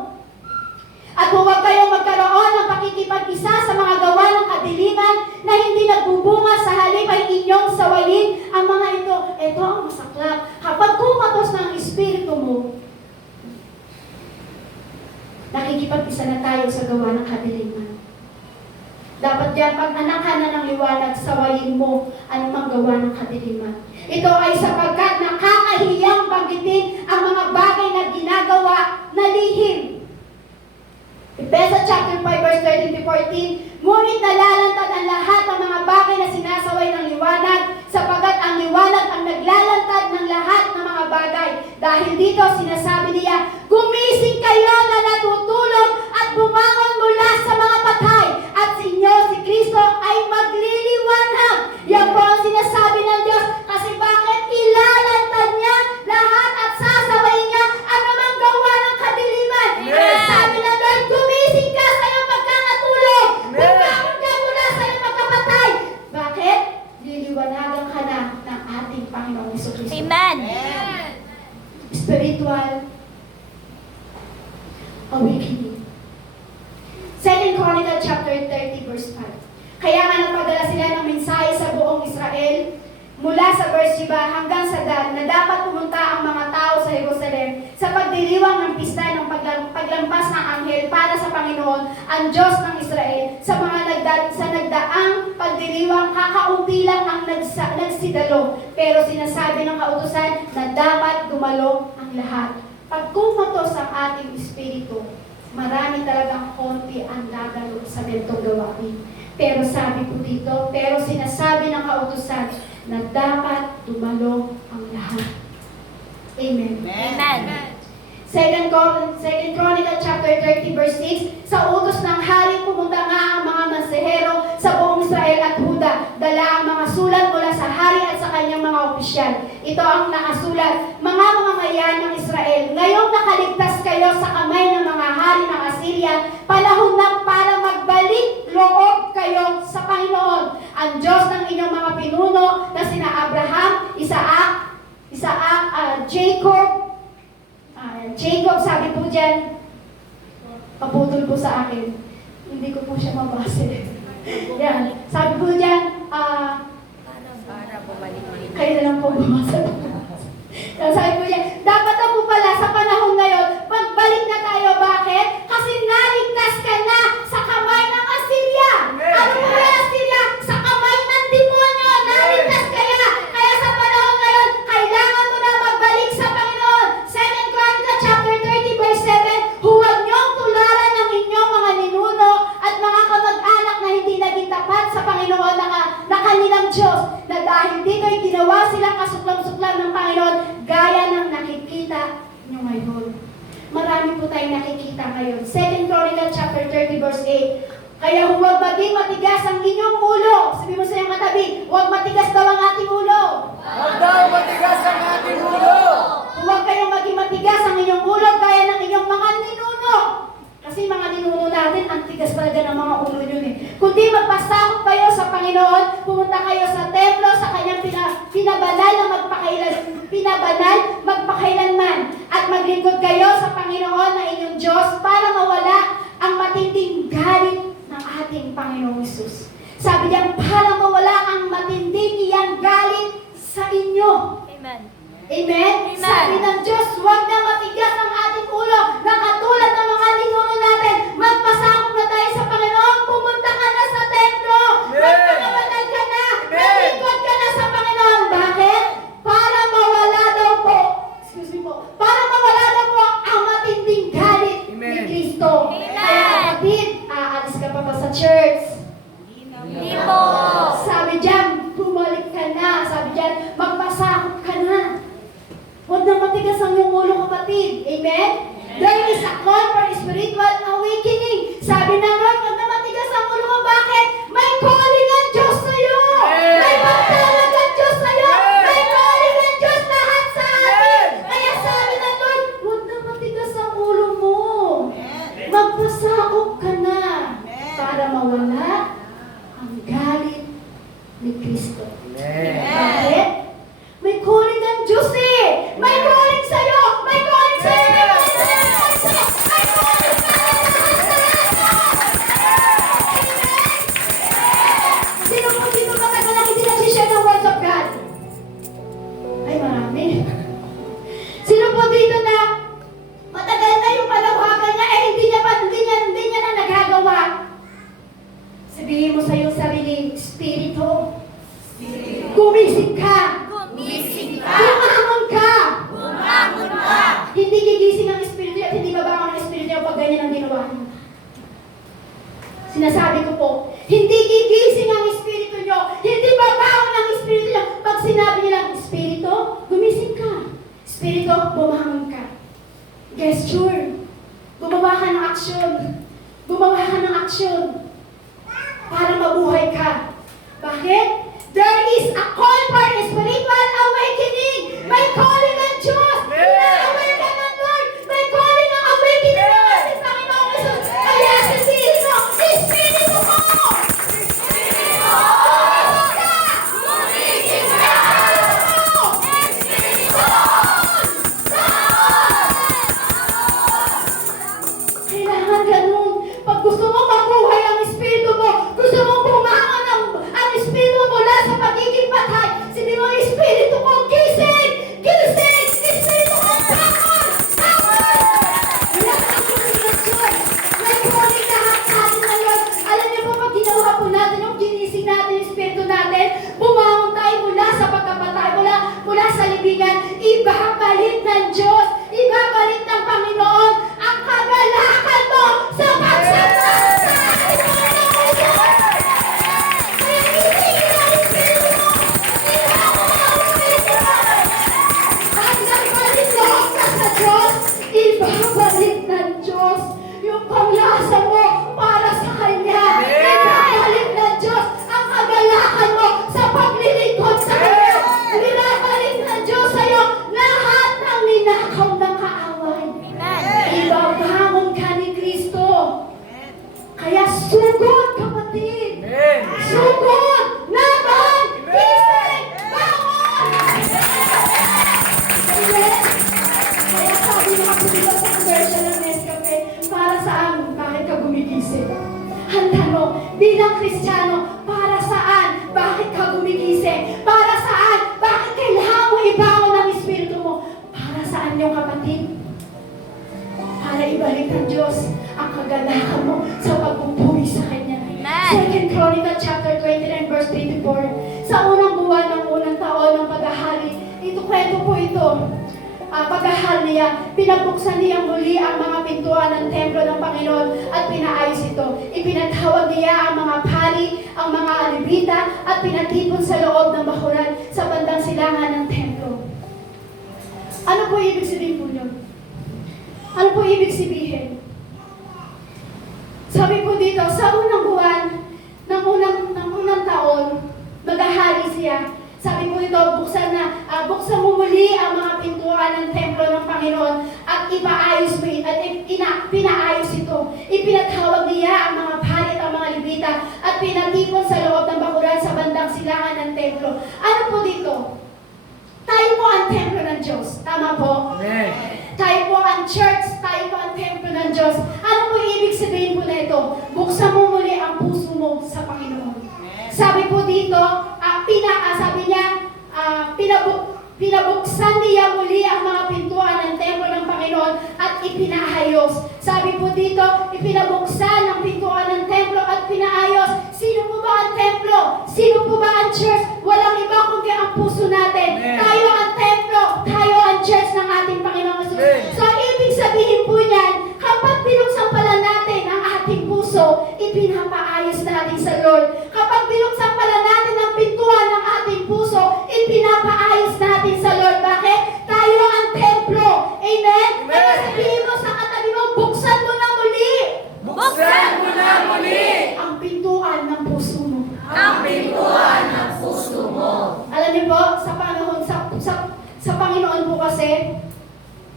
At huwag kayong magkaroon ng pakikipag-isa sa mga gawa ng kadiliman na hindi nagbubunga, sa halip ay inyong sawalin ang mga ito. Ito ang masaklap. Kapag kumatos ng espiritu mo, nakikipag-isa na tayo sa gawa ng kadiliman. Dapat diyan, pag anak ka na ng liwanag, sawayin mo ang mga gawa ng kadiliman. Ito ay sapagkat nakakahiyang banggitin ang mga bagay na ginagawa na lihim. Efesians chapter 5 verse 13-14, ngunit nalalantad ang lahat ng mga bagay na sinasaway ng liwanag, sapagkat ang liwanag ang naglalantad ng lahat ng mga bagay. Dahil dito sinasabi niya, gumising kayo na natutulog at bumangon mula sa mga patay, at sa inyo si Kristo ay magliliwanag. Yan po ang sinasabi ng Diyos, kasi bakit ilalantad niya lahat at sasaway niya ang mga gawa ng kadiliman? Sabi ng Lord, gumising ka sa iyong pagkakatulog, bumangon ka mula sa iyong pagkapatay. Bakit? Liliwanagan ka na ng ating Panginoong Jesucristo. Amen. Spiritual awakening. 2 Chronicles chapter 30 verse 5. Kaya nga nagpadala sila ng mensahe sa buong Israel mula sa Beersheba hanggang sa Dan na dapat pumunta ang mga tao sa Jerusalem sa pagdiriwang ng pista ng paglampas ng anghel para sa Panginoon, ang Diyos ng Israel. Sa nagdaang pagdiriwang, kakaunti lang ang nagsidalo. Pero sinasabi ng kautusan na dapat dumalo ang lahat. Pag kumatos ang ating espiritu, marami talagang konti ang dadalo sa ganitong gawain. Pero sabi po dito, pero sinasabi ng kautusan na dapat dumalo ang lahat. Amen. Amen. 2 Chronicles chapter 30 verse 6, sa utos ng hari pumunta nga ang mga mensahero sa buong Israel at Huda. Dala ang mga sulat mula sa hari at sa kanyang mga opisyal. Ito ang nakasulat, mga mamamayan ng Israel, ngayong nakaligtas kayo sa kamay ng mga hari ng Assyria, panahon na para magbalik loob kayo sa Panginoon, ang Diyos ng inyong mga pinuno na sina Abraham, Isaac, Jacob, sabi po dyan, paputol po sa akin. Hindi ko po siya mabasa. Yan. Sabi po dyan, Para bumalik ulit. kayo na lang po bumasa. Sabi po dyan, dapat na po pala sa panahon ngayon, pagbalik na tayo. Bakit? Kasi naligtas ka na sa kamay ng Assyria. Ano po yung Assyria? Sa kamay ng demonyo. Naligtas ka na. Kaya sa panahon ngayon, kailangan mo na magbalik sa Panginoon. 2 Chronicles chapter 30 verse 7, huwag niyong tularan ng inyong mga ninuno at mga kamag-anak na hindi naging tapat sa Panginoon na kanilang Diyos, na dahil dito'y ginawa silang kasuklam-suklam ng Panginoon, gaya ng nakikita niyo ngayon. Marami po tayong nakikita ngayon. 2 Chronicles chapter 30 verse 8, kaya huwag maging matigas ang inyong ulo. Sabi mo sa iyong katabi, huwag matigas daw ang ating ulo. Huwag daw matigas ang ating ulo. Huwag kayong maging matigas ang inyong ulo gaya ng inyong mga ninuno. Kasi mga ninuno natin, ang tigas talaga ng mga ulo yun eh. Kundi magpasakop kayo sa Panginoon, pumunta kayo sa templo, sa kanyang pinabanal magpakailanman, at maglingkod kayo sa Panginoon na inyong Diyos para mawala ang matinding galit ng ating Panginoong Hesus. Sabi niya, para mawala ang matinding iyang galit sa inyo. Amen. Amen? Amen. Sabi ng Diyos, huwag na matigas ang ating ulo na katulad ng mga ninuno natin. Magpasakop na tayo sa Panginoon. Pumunta ka na sa templo. Magpakabanal ka na. Maglingkod ka na sa Panginoon. Bakit? Para mawala daw po, para mawala daw po ang matinding galit ni Kristo. Amen. Kaya kapatid, aalis ka pa ba sa church? Hindi po. Sabi diyan, bumalik ka na. Sabi diyan, magpasakop ka na. Huwag na matigas ang iyong ulo, kapatid. Amen? There is a call for spiritual awakening. Sabi ng Lord, huwag na matigas ang ulo mo. Bakit? May calling ang Diyos sa'yo. May pagtawag ang Diyos sa'yo. May calling ang Diyos lahat sa atin. Kaya sabi ng Lord, huwag na matigas ang ulo mo. Magpasakop ka na para mawala ang ni Kristo. Amen. Bakit? May calling ng Diyos eh! May calling sa'yo! May calling sa'yo! May calling sa'yo! May calling sa'yo! May calling sa'yo! Sino po dito matagal lang hindi nagsishare ng words of God? Ay, marami. Sino po dito na matagal na yung panawagan niya hindi niya na nagagawa? Sabihin mo sa iyong sarili, Espiritu, gumising ka! Bumangon ka! Hindi gigising ang Espiritu at hindi babangon ang Espiritu niya pag ganyan ang ginawa niyo. Sinasabi ko po, hindi gigising ang Espiritu niyo, hindi babangon ang Espiritu niyo pag sinabi niyo lang, Espiritu, gumising ka. Espiritu, bumangon ka. Gesture. Gumawa ka ng aksyon. Gumawa ka ng aksyon para mabuhay ka. Bakit? There is a call for a spiritual awakening. May calling ng Diyos. Ina-awaken ng Lord. May calling ng awakening ng ating Panginoong Jesus. Kaya sabihin mo, Espiritu ko! Espiritu ko! Gumising ka! Espiritu ko! Kailangan ganun. Pag gusto mo mabuhay ang Espiritu mo, gusto mo bumangon ang Espiritu mo mula sa pagiging patay, sabi mo, Espiritu ko, gising! Gising! Espiritu ko, bangon! Bangon! Wala ka ang calling ng Diyos. May calling lahat sa atin ng Lord. Alam niyo po, pag ginawa po natin yung ginising natin yung Espiritu natin, bumangon tayo mula sa pagkapatay, mula sa libingan, ibabalik ng Diyos, ibabalik ng Panginoon ang kagalakan mo sa pagsasama sa Panginoon ng Diyos. Kaya gising na ang Espiritu mo. Ibangon ang Espiritu mo. Pag nagbalik mo ka sa Diyos, ibabalik ng Diyos yung panglasa mo para sa Kanya. Ibabalik ng Diyos ang kagalakan mo sa paglilingkod sa Kanya. Ibabalik ng Diyos sa'yo lahat ng ninakaw ng kaaway. Ibabangon ka ni Kristo. Kaya sugod, kapatid. Amen. Sugod! Laban! Gising! Bangon! Amen? Kaya sabi ng kapatid sa conversion ng Nescafe, para saan? Bakit ka gumigising? Ang tanong, bilang Kristiyano, para saan? Bakit ka gumigising? Para saan? Bakit kailangan mo ibangon ang Espiritu mo? Para saan yung kapatid? Para ibalik ng Diyos ang kagalakan mo sa pagpupuri sa Kanya. 2 Chronicles chapter 29 verse 24. Sa unang buwan ng unang taon ng paghahari, ito kwento po ito. Paghahari niya, pinabuksan niya muli ang mga pintuan ng templo ng Panginoon at pinaayos ito. Ipinatawag niya ang mga pari, ang mga alibita at pinatipon sa loob ng bakuran sa bandang silangan ng templo. Ano po ibig sabihin po yun? Ano po ibig sabihin? Sabi po dito, sa unang buwan ng unang taon, maghahari siya. Sabi po dito, buksan mo muli ang mga pintuan ng templo ng Panginoon at ipaayos mo at pinaayos ito. Ipinatawag niya ang mga pari at ang mga libita at pinatipon sa loob ng bakuran sa bandang silangan ng templo. Ano po dito? Tayo po ang templo ng Diyos. Tama po? Amen. Tayo po ang church, tayo po ang templo ng Diyos. Ano po ibig sabihin po na ito? Buksan mo muli ang puso mo sa Panginoon. Sabi po dito, sabi niya, pinabuksan niya muli ang mga pintuan ng templo ng Panginoon at ipinaayos. Sabi po dito, ipinabuksan ang pintuan ng templo at pinaayos. Sino po ba ang templo? Sino po ba ang church? Walang iba kundi ang puso natin. Amen. Tayo ang templo, tayo ang church ng ating Panginoon Jesus. Amen. So, ibig sabihin po niyan, kapag binuksan pala natin ang ating puso, ipinapaayos natin sa Lord. Kapag binuksan pala natin ang pintuan ng ating puso, ipinapaayos natin sa Lord. Bakit? Tayo ang templo. Amen? Kaya sabihin mo sa katabi mo, buksan mo na muli Buksan mo na muli ang pintuan ng puso mo. ang pintuan ng puso mo. Alam niyo po, sa panahon, sa Panginoon po kasi,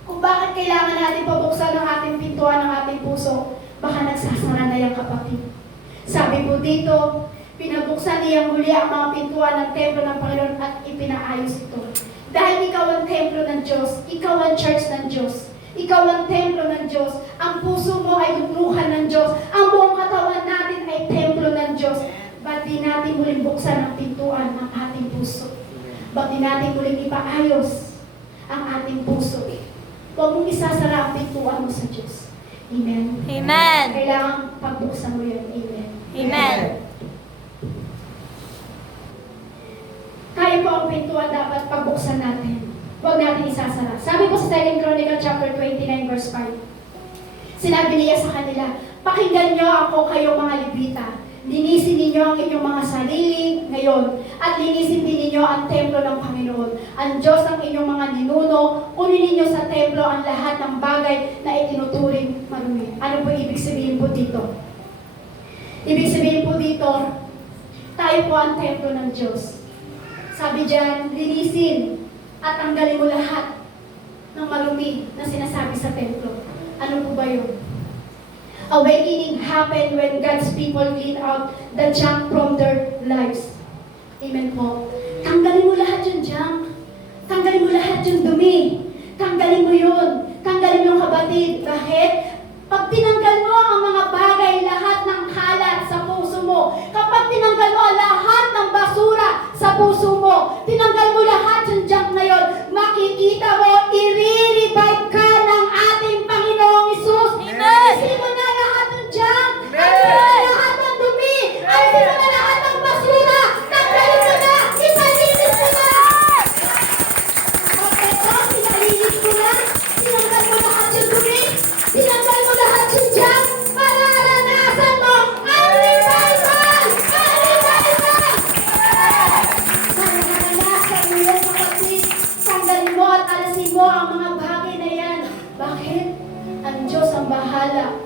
kung bakit kailangan natin pabuksan ang ating pintuan ng ating puso, baka nagsasara na yung kapatid. Sabi po dito, Pinabuksan niya muli ang mga pintuan ng templo ng Panginoon at ipinaayos ito. Dahil ikaw ang templo ng Diyos, ikaw ang church ng Diyos, ikaw ang templo ng Diyos, ang puso mo ay lukluhan ng Diyos, ang buong katawan natin ay templo ng Diyos. Ba't di natin muling buksan ang pintuan ng ating puso? Ba't di natin muling ipaayos ang ating puso? Huwag mong isasara ang pintuan mo sa Diyos. Amen? Amen. Kailangan pagbuksan mo yun. Amen? Amen. Tayo po ang pintuan dapat pagbuksan natin. Huwag natin isasara. Sabi po sa 2 Chronicle chapter 29 verse 5. Sinabi niya sa kanila, pakinggan niyo ako kayong mga Levita. Linisin ninyo ang inyong mga sarili ngayon at linisin din ninyo ang templo ng Panginoon. Ang Diyos ang inyong mga ninuno, kunin ninyo sa templo ang lahat ng bagay na itinuturing marumi. Ano po ibig sabihin po dito? Ibig sabihin po dito, tayo po ang templo ng Diyos. Sabi diyan, linisin at tanggalin mo lahat ng marumi na sinasabi sa templo. Ano po ba yun? Awakening happened when God's people clean out the junk from their lives. Amen po. Tanggalin mo lahat yung junk. Tanggalin mo lahat yung dumi. Tanggalin mo yun. Tanggalin mo yung kabatid. Bakit? Pag tinanggal mo ang mga bagay, lahat ng kalat sa puso mo, kapag tinanggal mo lahat ng basura sa puso mo, tinanggal mo lahat yung junk na yun, makikita mo, i-revive ka ng ating Panginoong Isus. Alisin mo na lahat ng junk. Alisin mo na lahat ng dumi. Alisin mo na lahat ng basura. Tanggalin mo na. Ipalinis mo na. At ito, pinalinis mo na. Tinanggal mo lahat yung dumi. Tinanggal mo lahat yung junk. Mararanasan mo ang revival. Ang revival. Mararanasan mo yan, kapatid. Tanggalin mo at alisin mo ang mga bagay na yan. Bakit? Ang Diyos ang bahala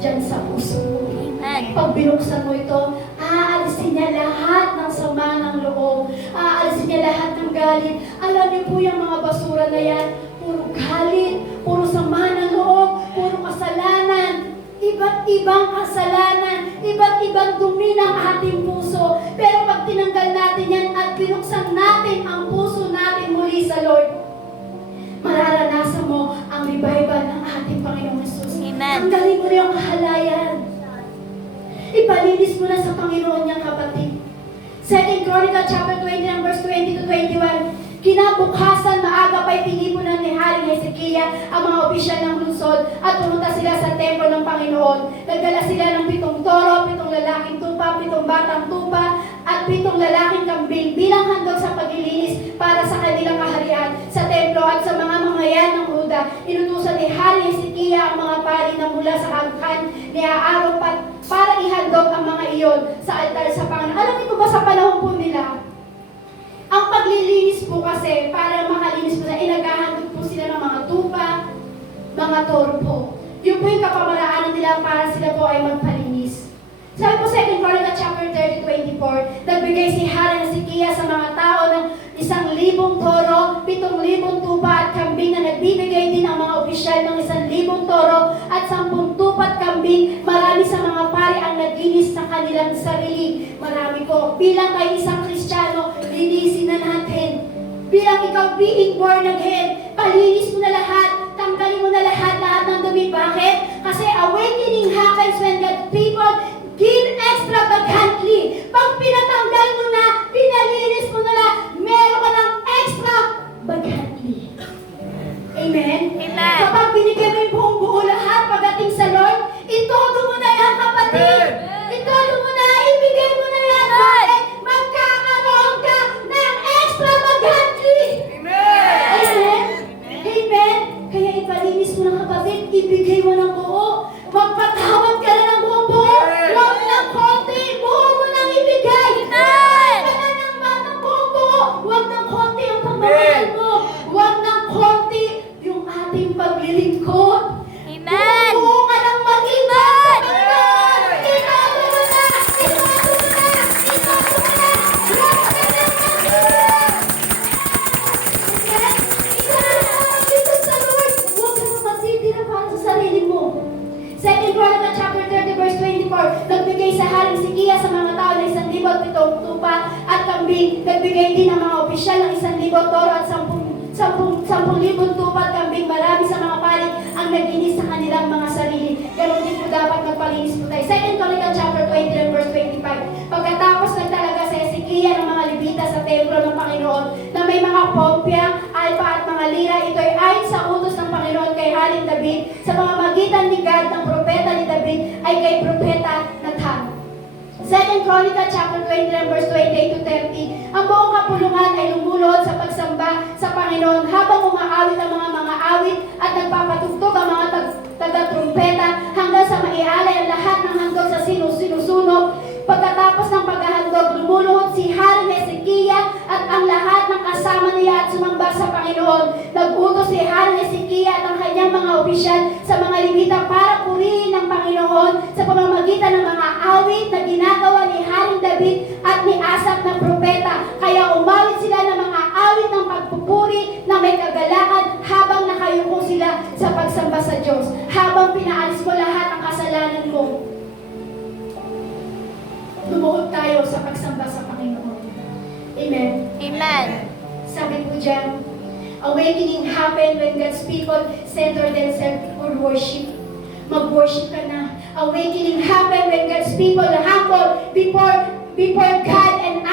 dyan sa puso mo. Amen. Pag binuksan mo ito, aalisin niya lahat ng sama ng loob. Aalisin niya lahat ng galit. Alam niyo po yung mga basura na yan, puro galit, puro sama ng loob, puro kasalanan. Iba't ibang kasalanan, iba't ibang dumi ng ating puso. Pero pag tinanggal natin yan at binuksan natin ang puso natin muli sa Lord, mararanasan mo ang revival ng ating Panginoong Jesus. Amen. Tanggalin mo na yung kahalayan. Ipalinis mo na sa Panginoon niyang kapatid. 2 Chronicle chapter 20 verse 20 to 21. Kinabukasan, maaga pa'y tinipunan ni Haring Hezekiah ang mga opisyal ng lungsod at pumunta sila sa templo ng Panginoon. Nagdala sila ng 7 toro, 7 lalaking tupa, 7 batang tupa, at 7 lalaking kambing bilang handog sa paglilinis para sa kanilang kaharian sa templo at sa mga manghayan ng Huda. Inutusan ni Haring Hezekiah ang mga pari na mula sa angkan ni Aaron para ihandog ang mga iyon sa altar sa Panginoon. Alam niyo ba sa panahon po nila, ang paglilinis po kasi, para makalinis po sila, inagahandog po sila ng mga tupa, mga toro po. Yun po yung kapamaraanan nila para sila po ay magpalinis. Sabi po 2 Chronicle chapter 30, 24, nagbigay si Haring Hezekiah sa mga tao ng 1,000 toro, 7,000 tupa at kambing na nagbibigay din ang mga opisyal ng 1,000 toro at 10 tupa at kambing. Marami sa mga pari ang naglinis sa kanilang sarili. Marami po. Bilang kayo isang Kristiyano, linisin na natin. Bilang ikaw being born again, palinis mo na lahat, tanggalin mo na lahat ng dumi. Bakit? Kasi awakening happens when God's people give extravagantly. Pag pinatanggal mo na, pinalinis mo na lang, meron ka ng extravagantly. Amen? Amen. Kapag binigyan mo yung buong buo lahat pagdating sa Lord, itodo mo na yan, kapatid. Itodo mo na, ibigay mo na yan. Bakit? Magkakaroon ka ng extravagantly. Amen? Amen? Kaya ipalinis mo ng kapatid, ibigay mo ng buo. Magpatawad ka na ng buong buo. Huwag lang 2,000 tupa at kambing. Nagbigay din ng mga opisyal ng 1,000 toro at 10,000 tupa at kambing. Marami sa mga pari ang naglinis sa kanilang mga sarili. Ganon din po dapat magpalinis po tayo. 2 Chronicles chapter 20 and verse 25. Pagkatapos nagtalaga sa Hezekiah ng mga Levita sa templo ng Panginoon na may mga pompya, alpa at mga lira, ito ay ayon sa utos ng Panginoon kay Haring David sa mga magitan ni Gad ng propeta ni David ay kay propeta Nathan. 2 Chronicles chapter 20 and verse 28 to 30. Ang buong kapulungan ay lumuluhod sa pagsamba sa Panginoon habang umaawit ang mga awit at nagpapatugtog ang mga taga-trumpeta hanggang sa maialay ang lahat ng handog sa sinusunog. Pagkatapos ng paghahandog, lumuluhod si Haring Hezekiah at ang lahat ng kasama niya at sumamba sa Panginoon. Nag-utos si Haring Hezekiah at ang kanyang mga opisyal sa mga Levita para purihin ng Panginoon sa pamamagitan ng mga awit na ginagawa ni Haring David at ni Asaph na propeta. Kaya umawit sila ng mga awit ng pagpupuri na may kagalakan habang nakayuko sila sa pagsamba sa Diyos, habang pinaalis mo lahat ng kasalanan mo. Lumuhod tayo sa pagsamba sa Panginoon. Amen. Amen. Sabi po dyan, awakening happen when God's people center themselves for worship. Mag-worship ka na. Awakening happen when God's people humble before God and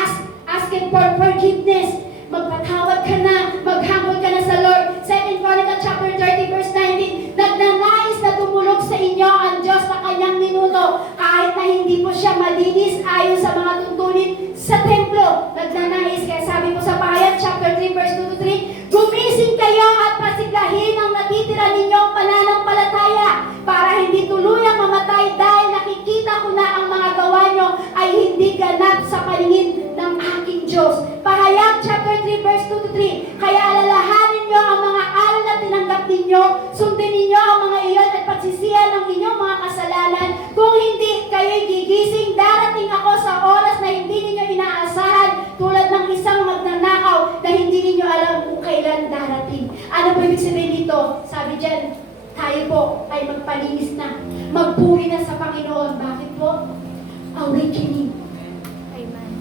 asking for forgiveness. Magpatawad ka na. Mag-humble ka na sa Lord. 2 Chronicles chapter 30 verse 19. Nagnanais na tumulog sa inyo ang Diyos na kanyang minuto kahit na hindi po siya malinis ayon sa mga tuntunin sa templo. Nagnanais, kaya sabi po sa Pahayag chapter 3 verse 2 to 3, gumising kayo at pasiglahin ang natitira ninyong pananampalataya para hindi tuluyang mamatay dahil nakikita ko na ang mga gawa nyo ay hindi ganap sa paningin ng aking Diyos. Pahayag chapter 3 verse 2 to 3, kaya alalahanin nyo ang mga aral na tinanggap ninyo, sundin ninyo ang mga iyon at pagsisihan ng inyong mga kasalanan. Kung hindi kayo'y gigising, darating ako sa oras na hindi ninyo inaasahan, tulad ng isang magnanakaw na hindi ninyo alam kung kailan darating. Ano po ibig sabihin dito? Sabi dyan, tayo po ay magpalinis na, magpuri na sa Panginoon. Bakit po? Awakening. Amen.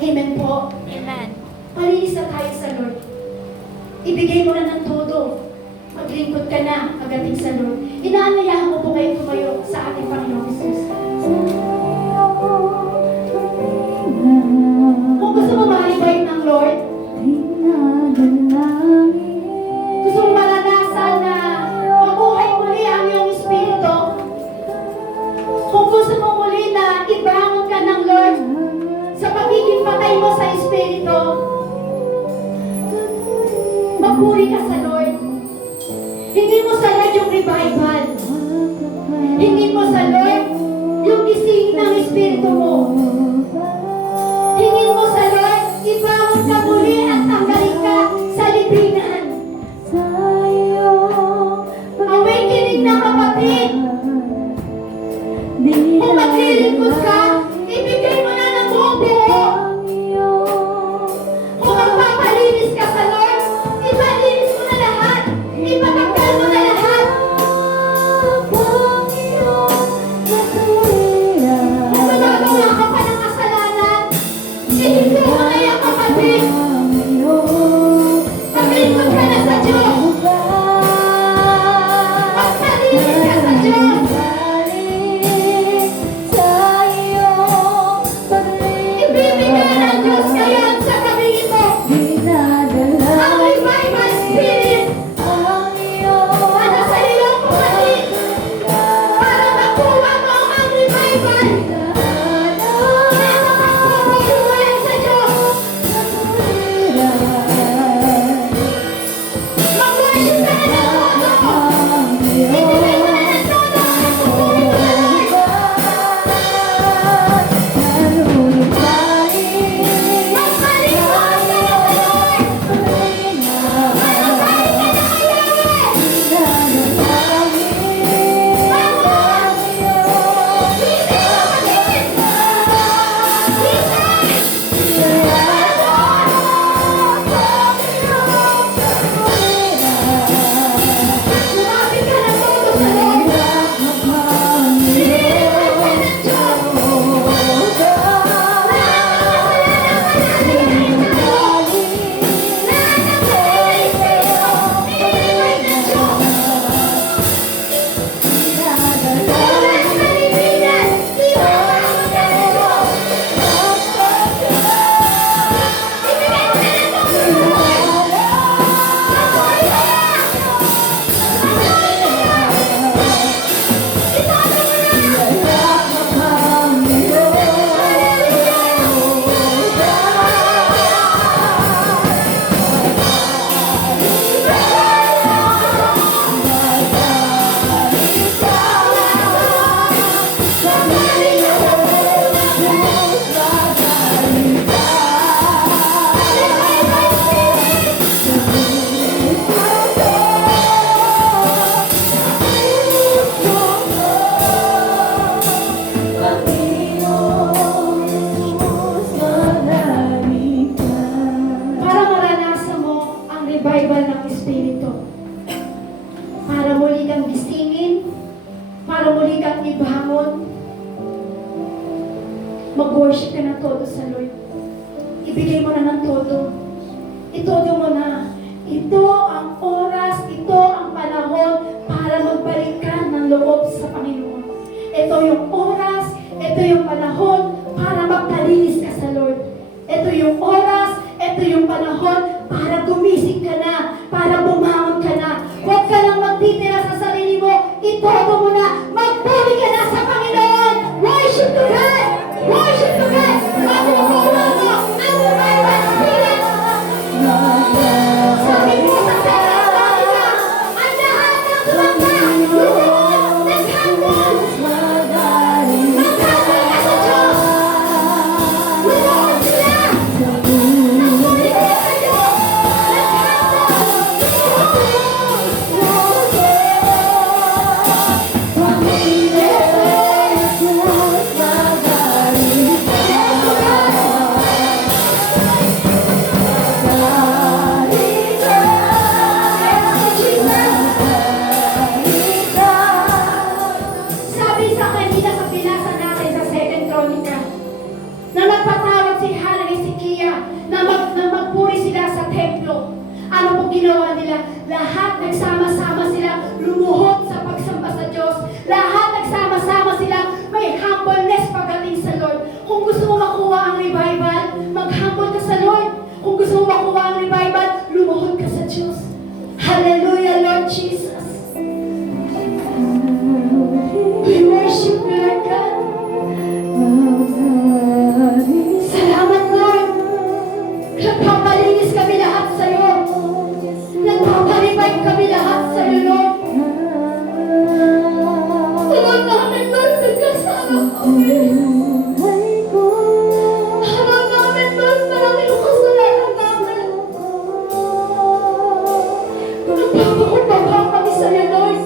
Amen po. Amen. Palinis na tayo sa Lord. Ibigay mo na ng todo. Maglingkod ka na pagdating sa Lord. Inaanyayahan mo po kayo tumayo sa ating Panginoon Jesus. Kung gusto mo ma-invite ng Lord, gusto mo maranasan na mabuhay muli ang iyong espiritu, kung gusto mo muli na ibangon ka ng Lord sa pagiging patay mo sa espiritu, magpuri ka sa Lord. Hindi mo sa Lord yung revival. Hindi mo sa Lord yung gising ng espiritu mo. Hindi mo sa Lord ibangon ka muli at tanggalin ka sa libingan. Awakening na kapatid. Kung maglilingkod ka, ibigay mo na ng buong buo. Kung magpapalinis ka sa Lord, ipalinis mo na lahat. Ipatanggal mo na lahat. Kung nagagawa ka pa ng kasalanan, ihindi mo na yan kapatid. Maglingkod ka na sa Diyos. Magpalinis ka sa Diyos. Ibibigay kang ibangon. Mag-worship ka ng todo sa Lord. Ibigay mo na ng todo. Itodo mo na. Ito ang oras, ito ang panahon para magbalik ka ng loob sa Panginoon. Ito yung oras, ito yung panahon para magpalinis ka sa Lord. Ito yung oras, ito yung panahon para gumising ka na, para bumangon ka na. Huwag ka lang magtitira sa sarili mo. Itodo mo na. Magbalik ka na sa Panginoon. Worship to God! Worship to God! Matutuwa mo ang Bible Spirit! Sabi mo sa sarili na, ang lahat ng tumama, lumuhod, naghambol. Naghambol ka sa Diyos. Lumuhod sila. Nagsulit ka sa Diyos. Sabi sa kanina sa binasa natin sa 2 Chronica, na nagpatawag si Hana Hezekiah na magpuri sila sa templo. Ano po ginawa nila? Lahat nagsama-sama sila lumuhod sa pagsamba sa Diyos. Lahat nagsama-sama sila may humbleness pagdating sa Lord. Kung gusto mo makuha ang revival, mag-humble ka sa Lord. Kung gusto mo makuha ang revival, lumuhod ka sa Diyos. Hallelujah, Lord Jesus. We worship you, Lord God. Salamat, Lord. Nagpapalinis kami lahat sa iyo. Nagpapalipan kami lahat sa iyo, Lord. Tulog namin, Lord, nagkasama kami. Tulog namin, Lord, marami yung kasalanan namin. Nagpapakumbaba kami sa iyo, Lord.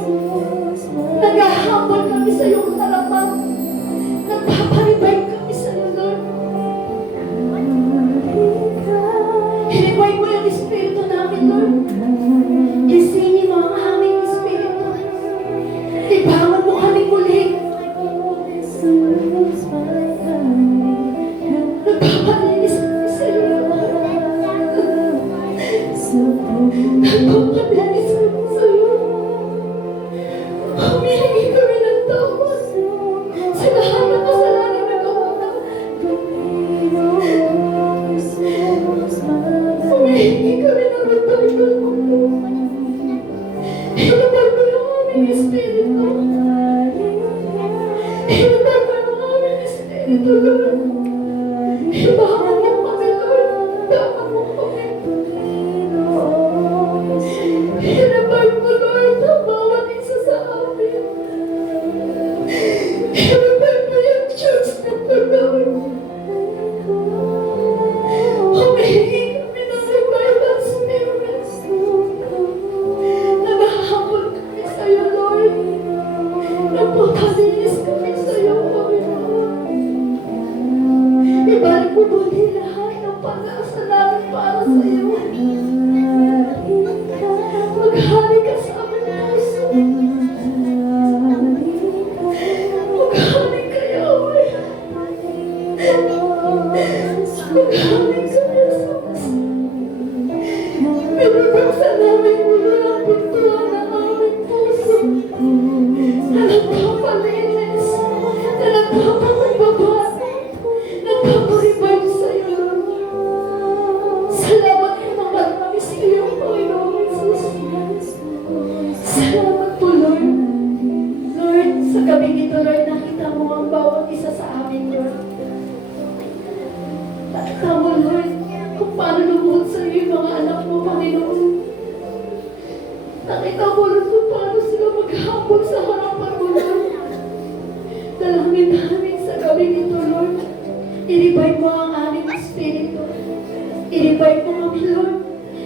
Nag-humble kami sa iyong harapan. Nagpaparibay kami sa iyo, Lord. Hiribay mo yung espiritu namin, Lord. Gisingin mo ang aming espiritu. Ibangon mo kami muli. Nagpapalinis kami sa iyo, Lord. Nagpapalinis kami sa iyo. Humihingi kami ng tawad sa lahat ng kasalanan na gawa namin. Humihingi kami ng revival mo. Hinabal mo yung aming espiritu. Hinabal mo yung aming espiritu, Lord. Hibahan mo kami, Lord. Hibahan mo kami. Hinabal mo, Lord, ang bawat isa sa amin. Hinabal mo yung church na to, Lord. Humihingi kami ng revival spirit. Nag-humble kami sa iyo, Lord. Nagpapalinis kami sa iyo, Panginoon. Ibalik mo muli lahat ng pag-asa namin para sa iyo. Maghari ka sa aming puso. Maghari ka, Yahweh. Maghari ka, Jesus. Binubuksan namin muli ang pintuan ng aming puso na nagpapalinis, na nagpapakumbaba, nagpaparibay sa iyo. Salamat po naman kami sa iyo, Panginoon Jesus. Salamat po, Lord. Lord, sa gabing ito, Lord, nakita mo ang bawat isa sa amin, Lord. Nakita mo, Lord, kung paano lumuhod sa iyo yung mga anak mo, Panginoon. Nakita mo, Lord, kung paano sila maghapon sa harapan mo, Lord. Dalangin namin sa gabing ito, Lord. I-revive mo ang aming espiritu. I-revive mo kami, Lord.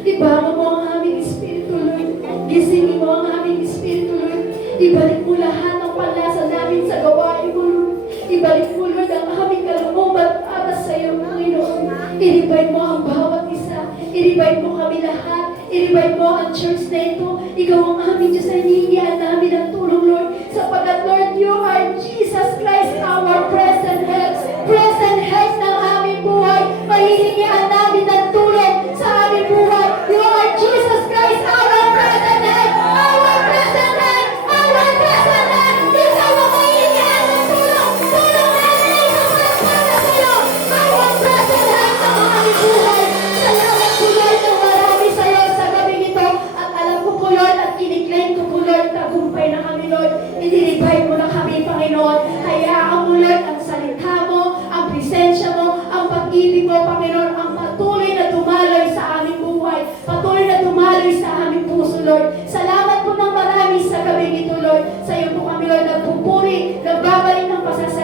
Ibangon mo ang aming espiritu, Lord. Gisingin mo ang aming espiritu, Lord. Ibalik mo lahat ng panlasa namin sa gawain mo, Lord. Ibalik mo, Lord, ang aming kalooban para sa iyo, Panginoon. I-revive mo ang bawat isa. I-revive mo kami lahat. I-revive mo ang church na ito. Ikaw ang aming Diyos na hinihingian namin ang tulong, Lord. Sapagkat, Lord, you are Jesus Christ, our present help. Present help ng aming buhay. Mahihingian namin ng tulong sa aming buhay. You are Jesus Christ, our present help. Our present help. Our present help. Ikaw ang mahihingian ng tulong. Tulong namin sa para sa'yo. Our present help ng aming buhay. Salamat po, Lord, ng marami sa'yo sa gabing ito. At alam ko po, Lord, at kiniklaim ko po, Lord, tagumpay na kami, Lord. I-revive mo na kami, Panginoon. Hayaan mo, Lord, ang salita mo, ang presensya mo, ang pag-ibig mo, Panginoon, ang patuloy na dumaloy sa aming buhay, patuloy na dumaloy sa aming puso, Lord. Salamat po ng marami sa gabing ito, Lord. Sa iyo po kami, Lord, nagpupuri, nagbabalik ng pasasalamat.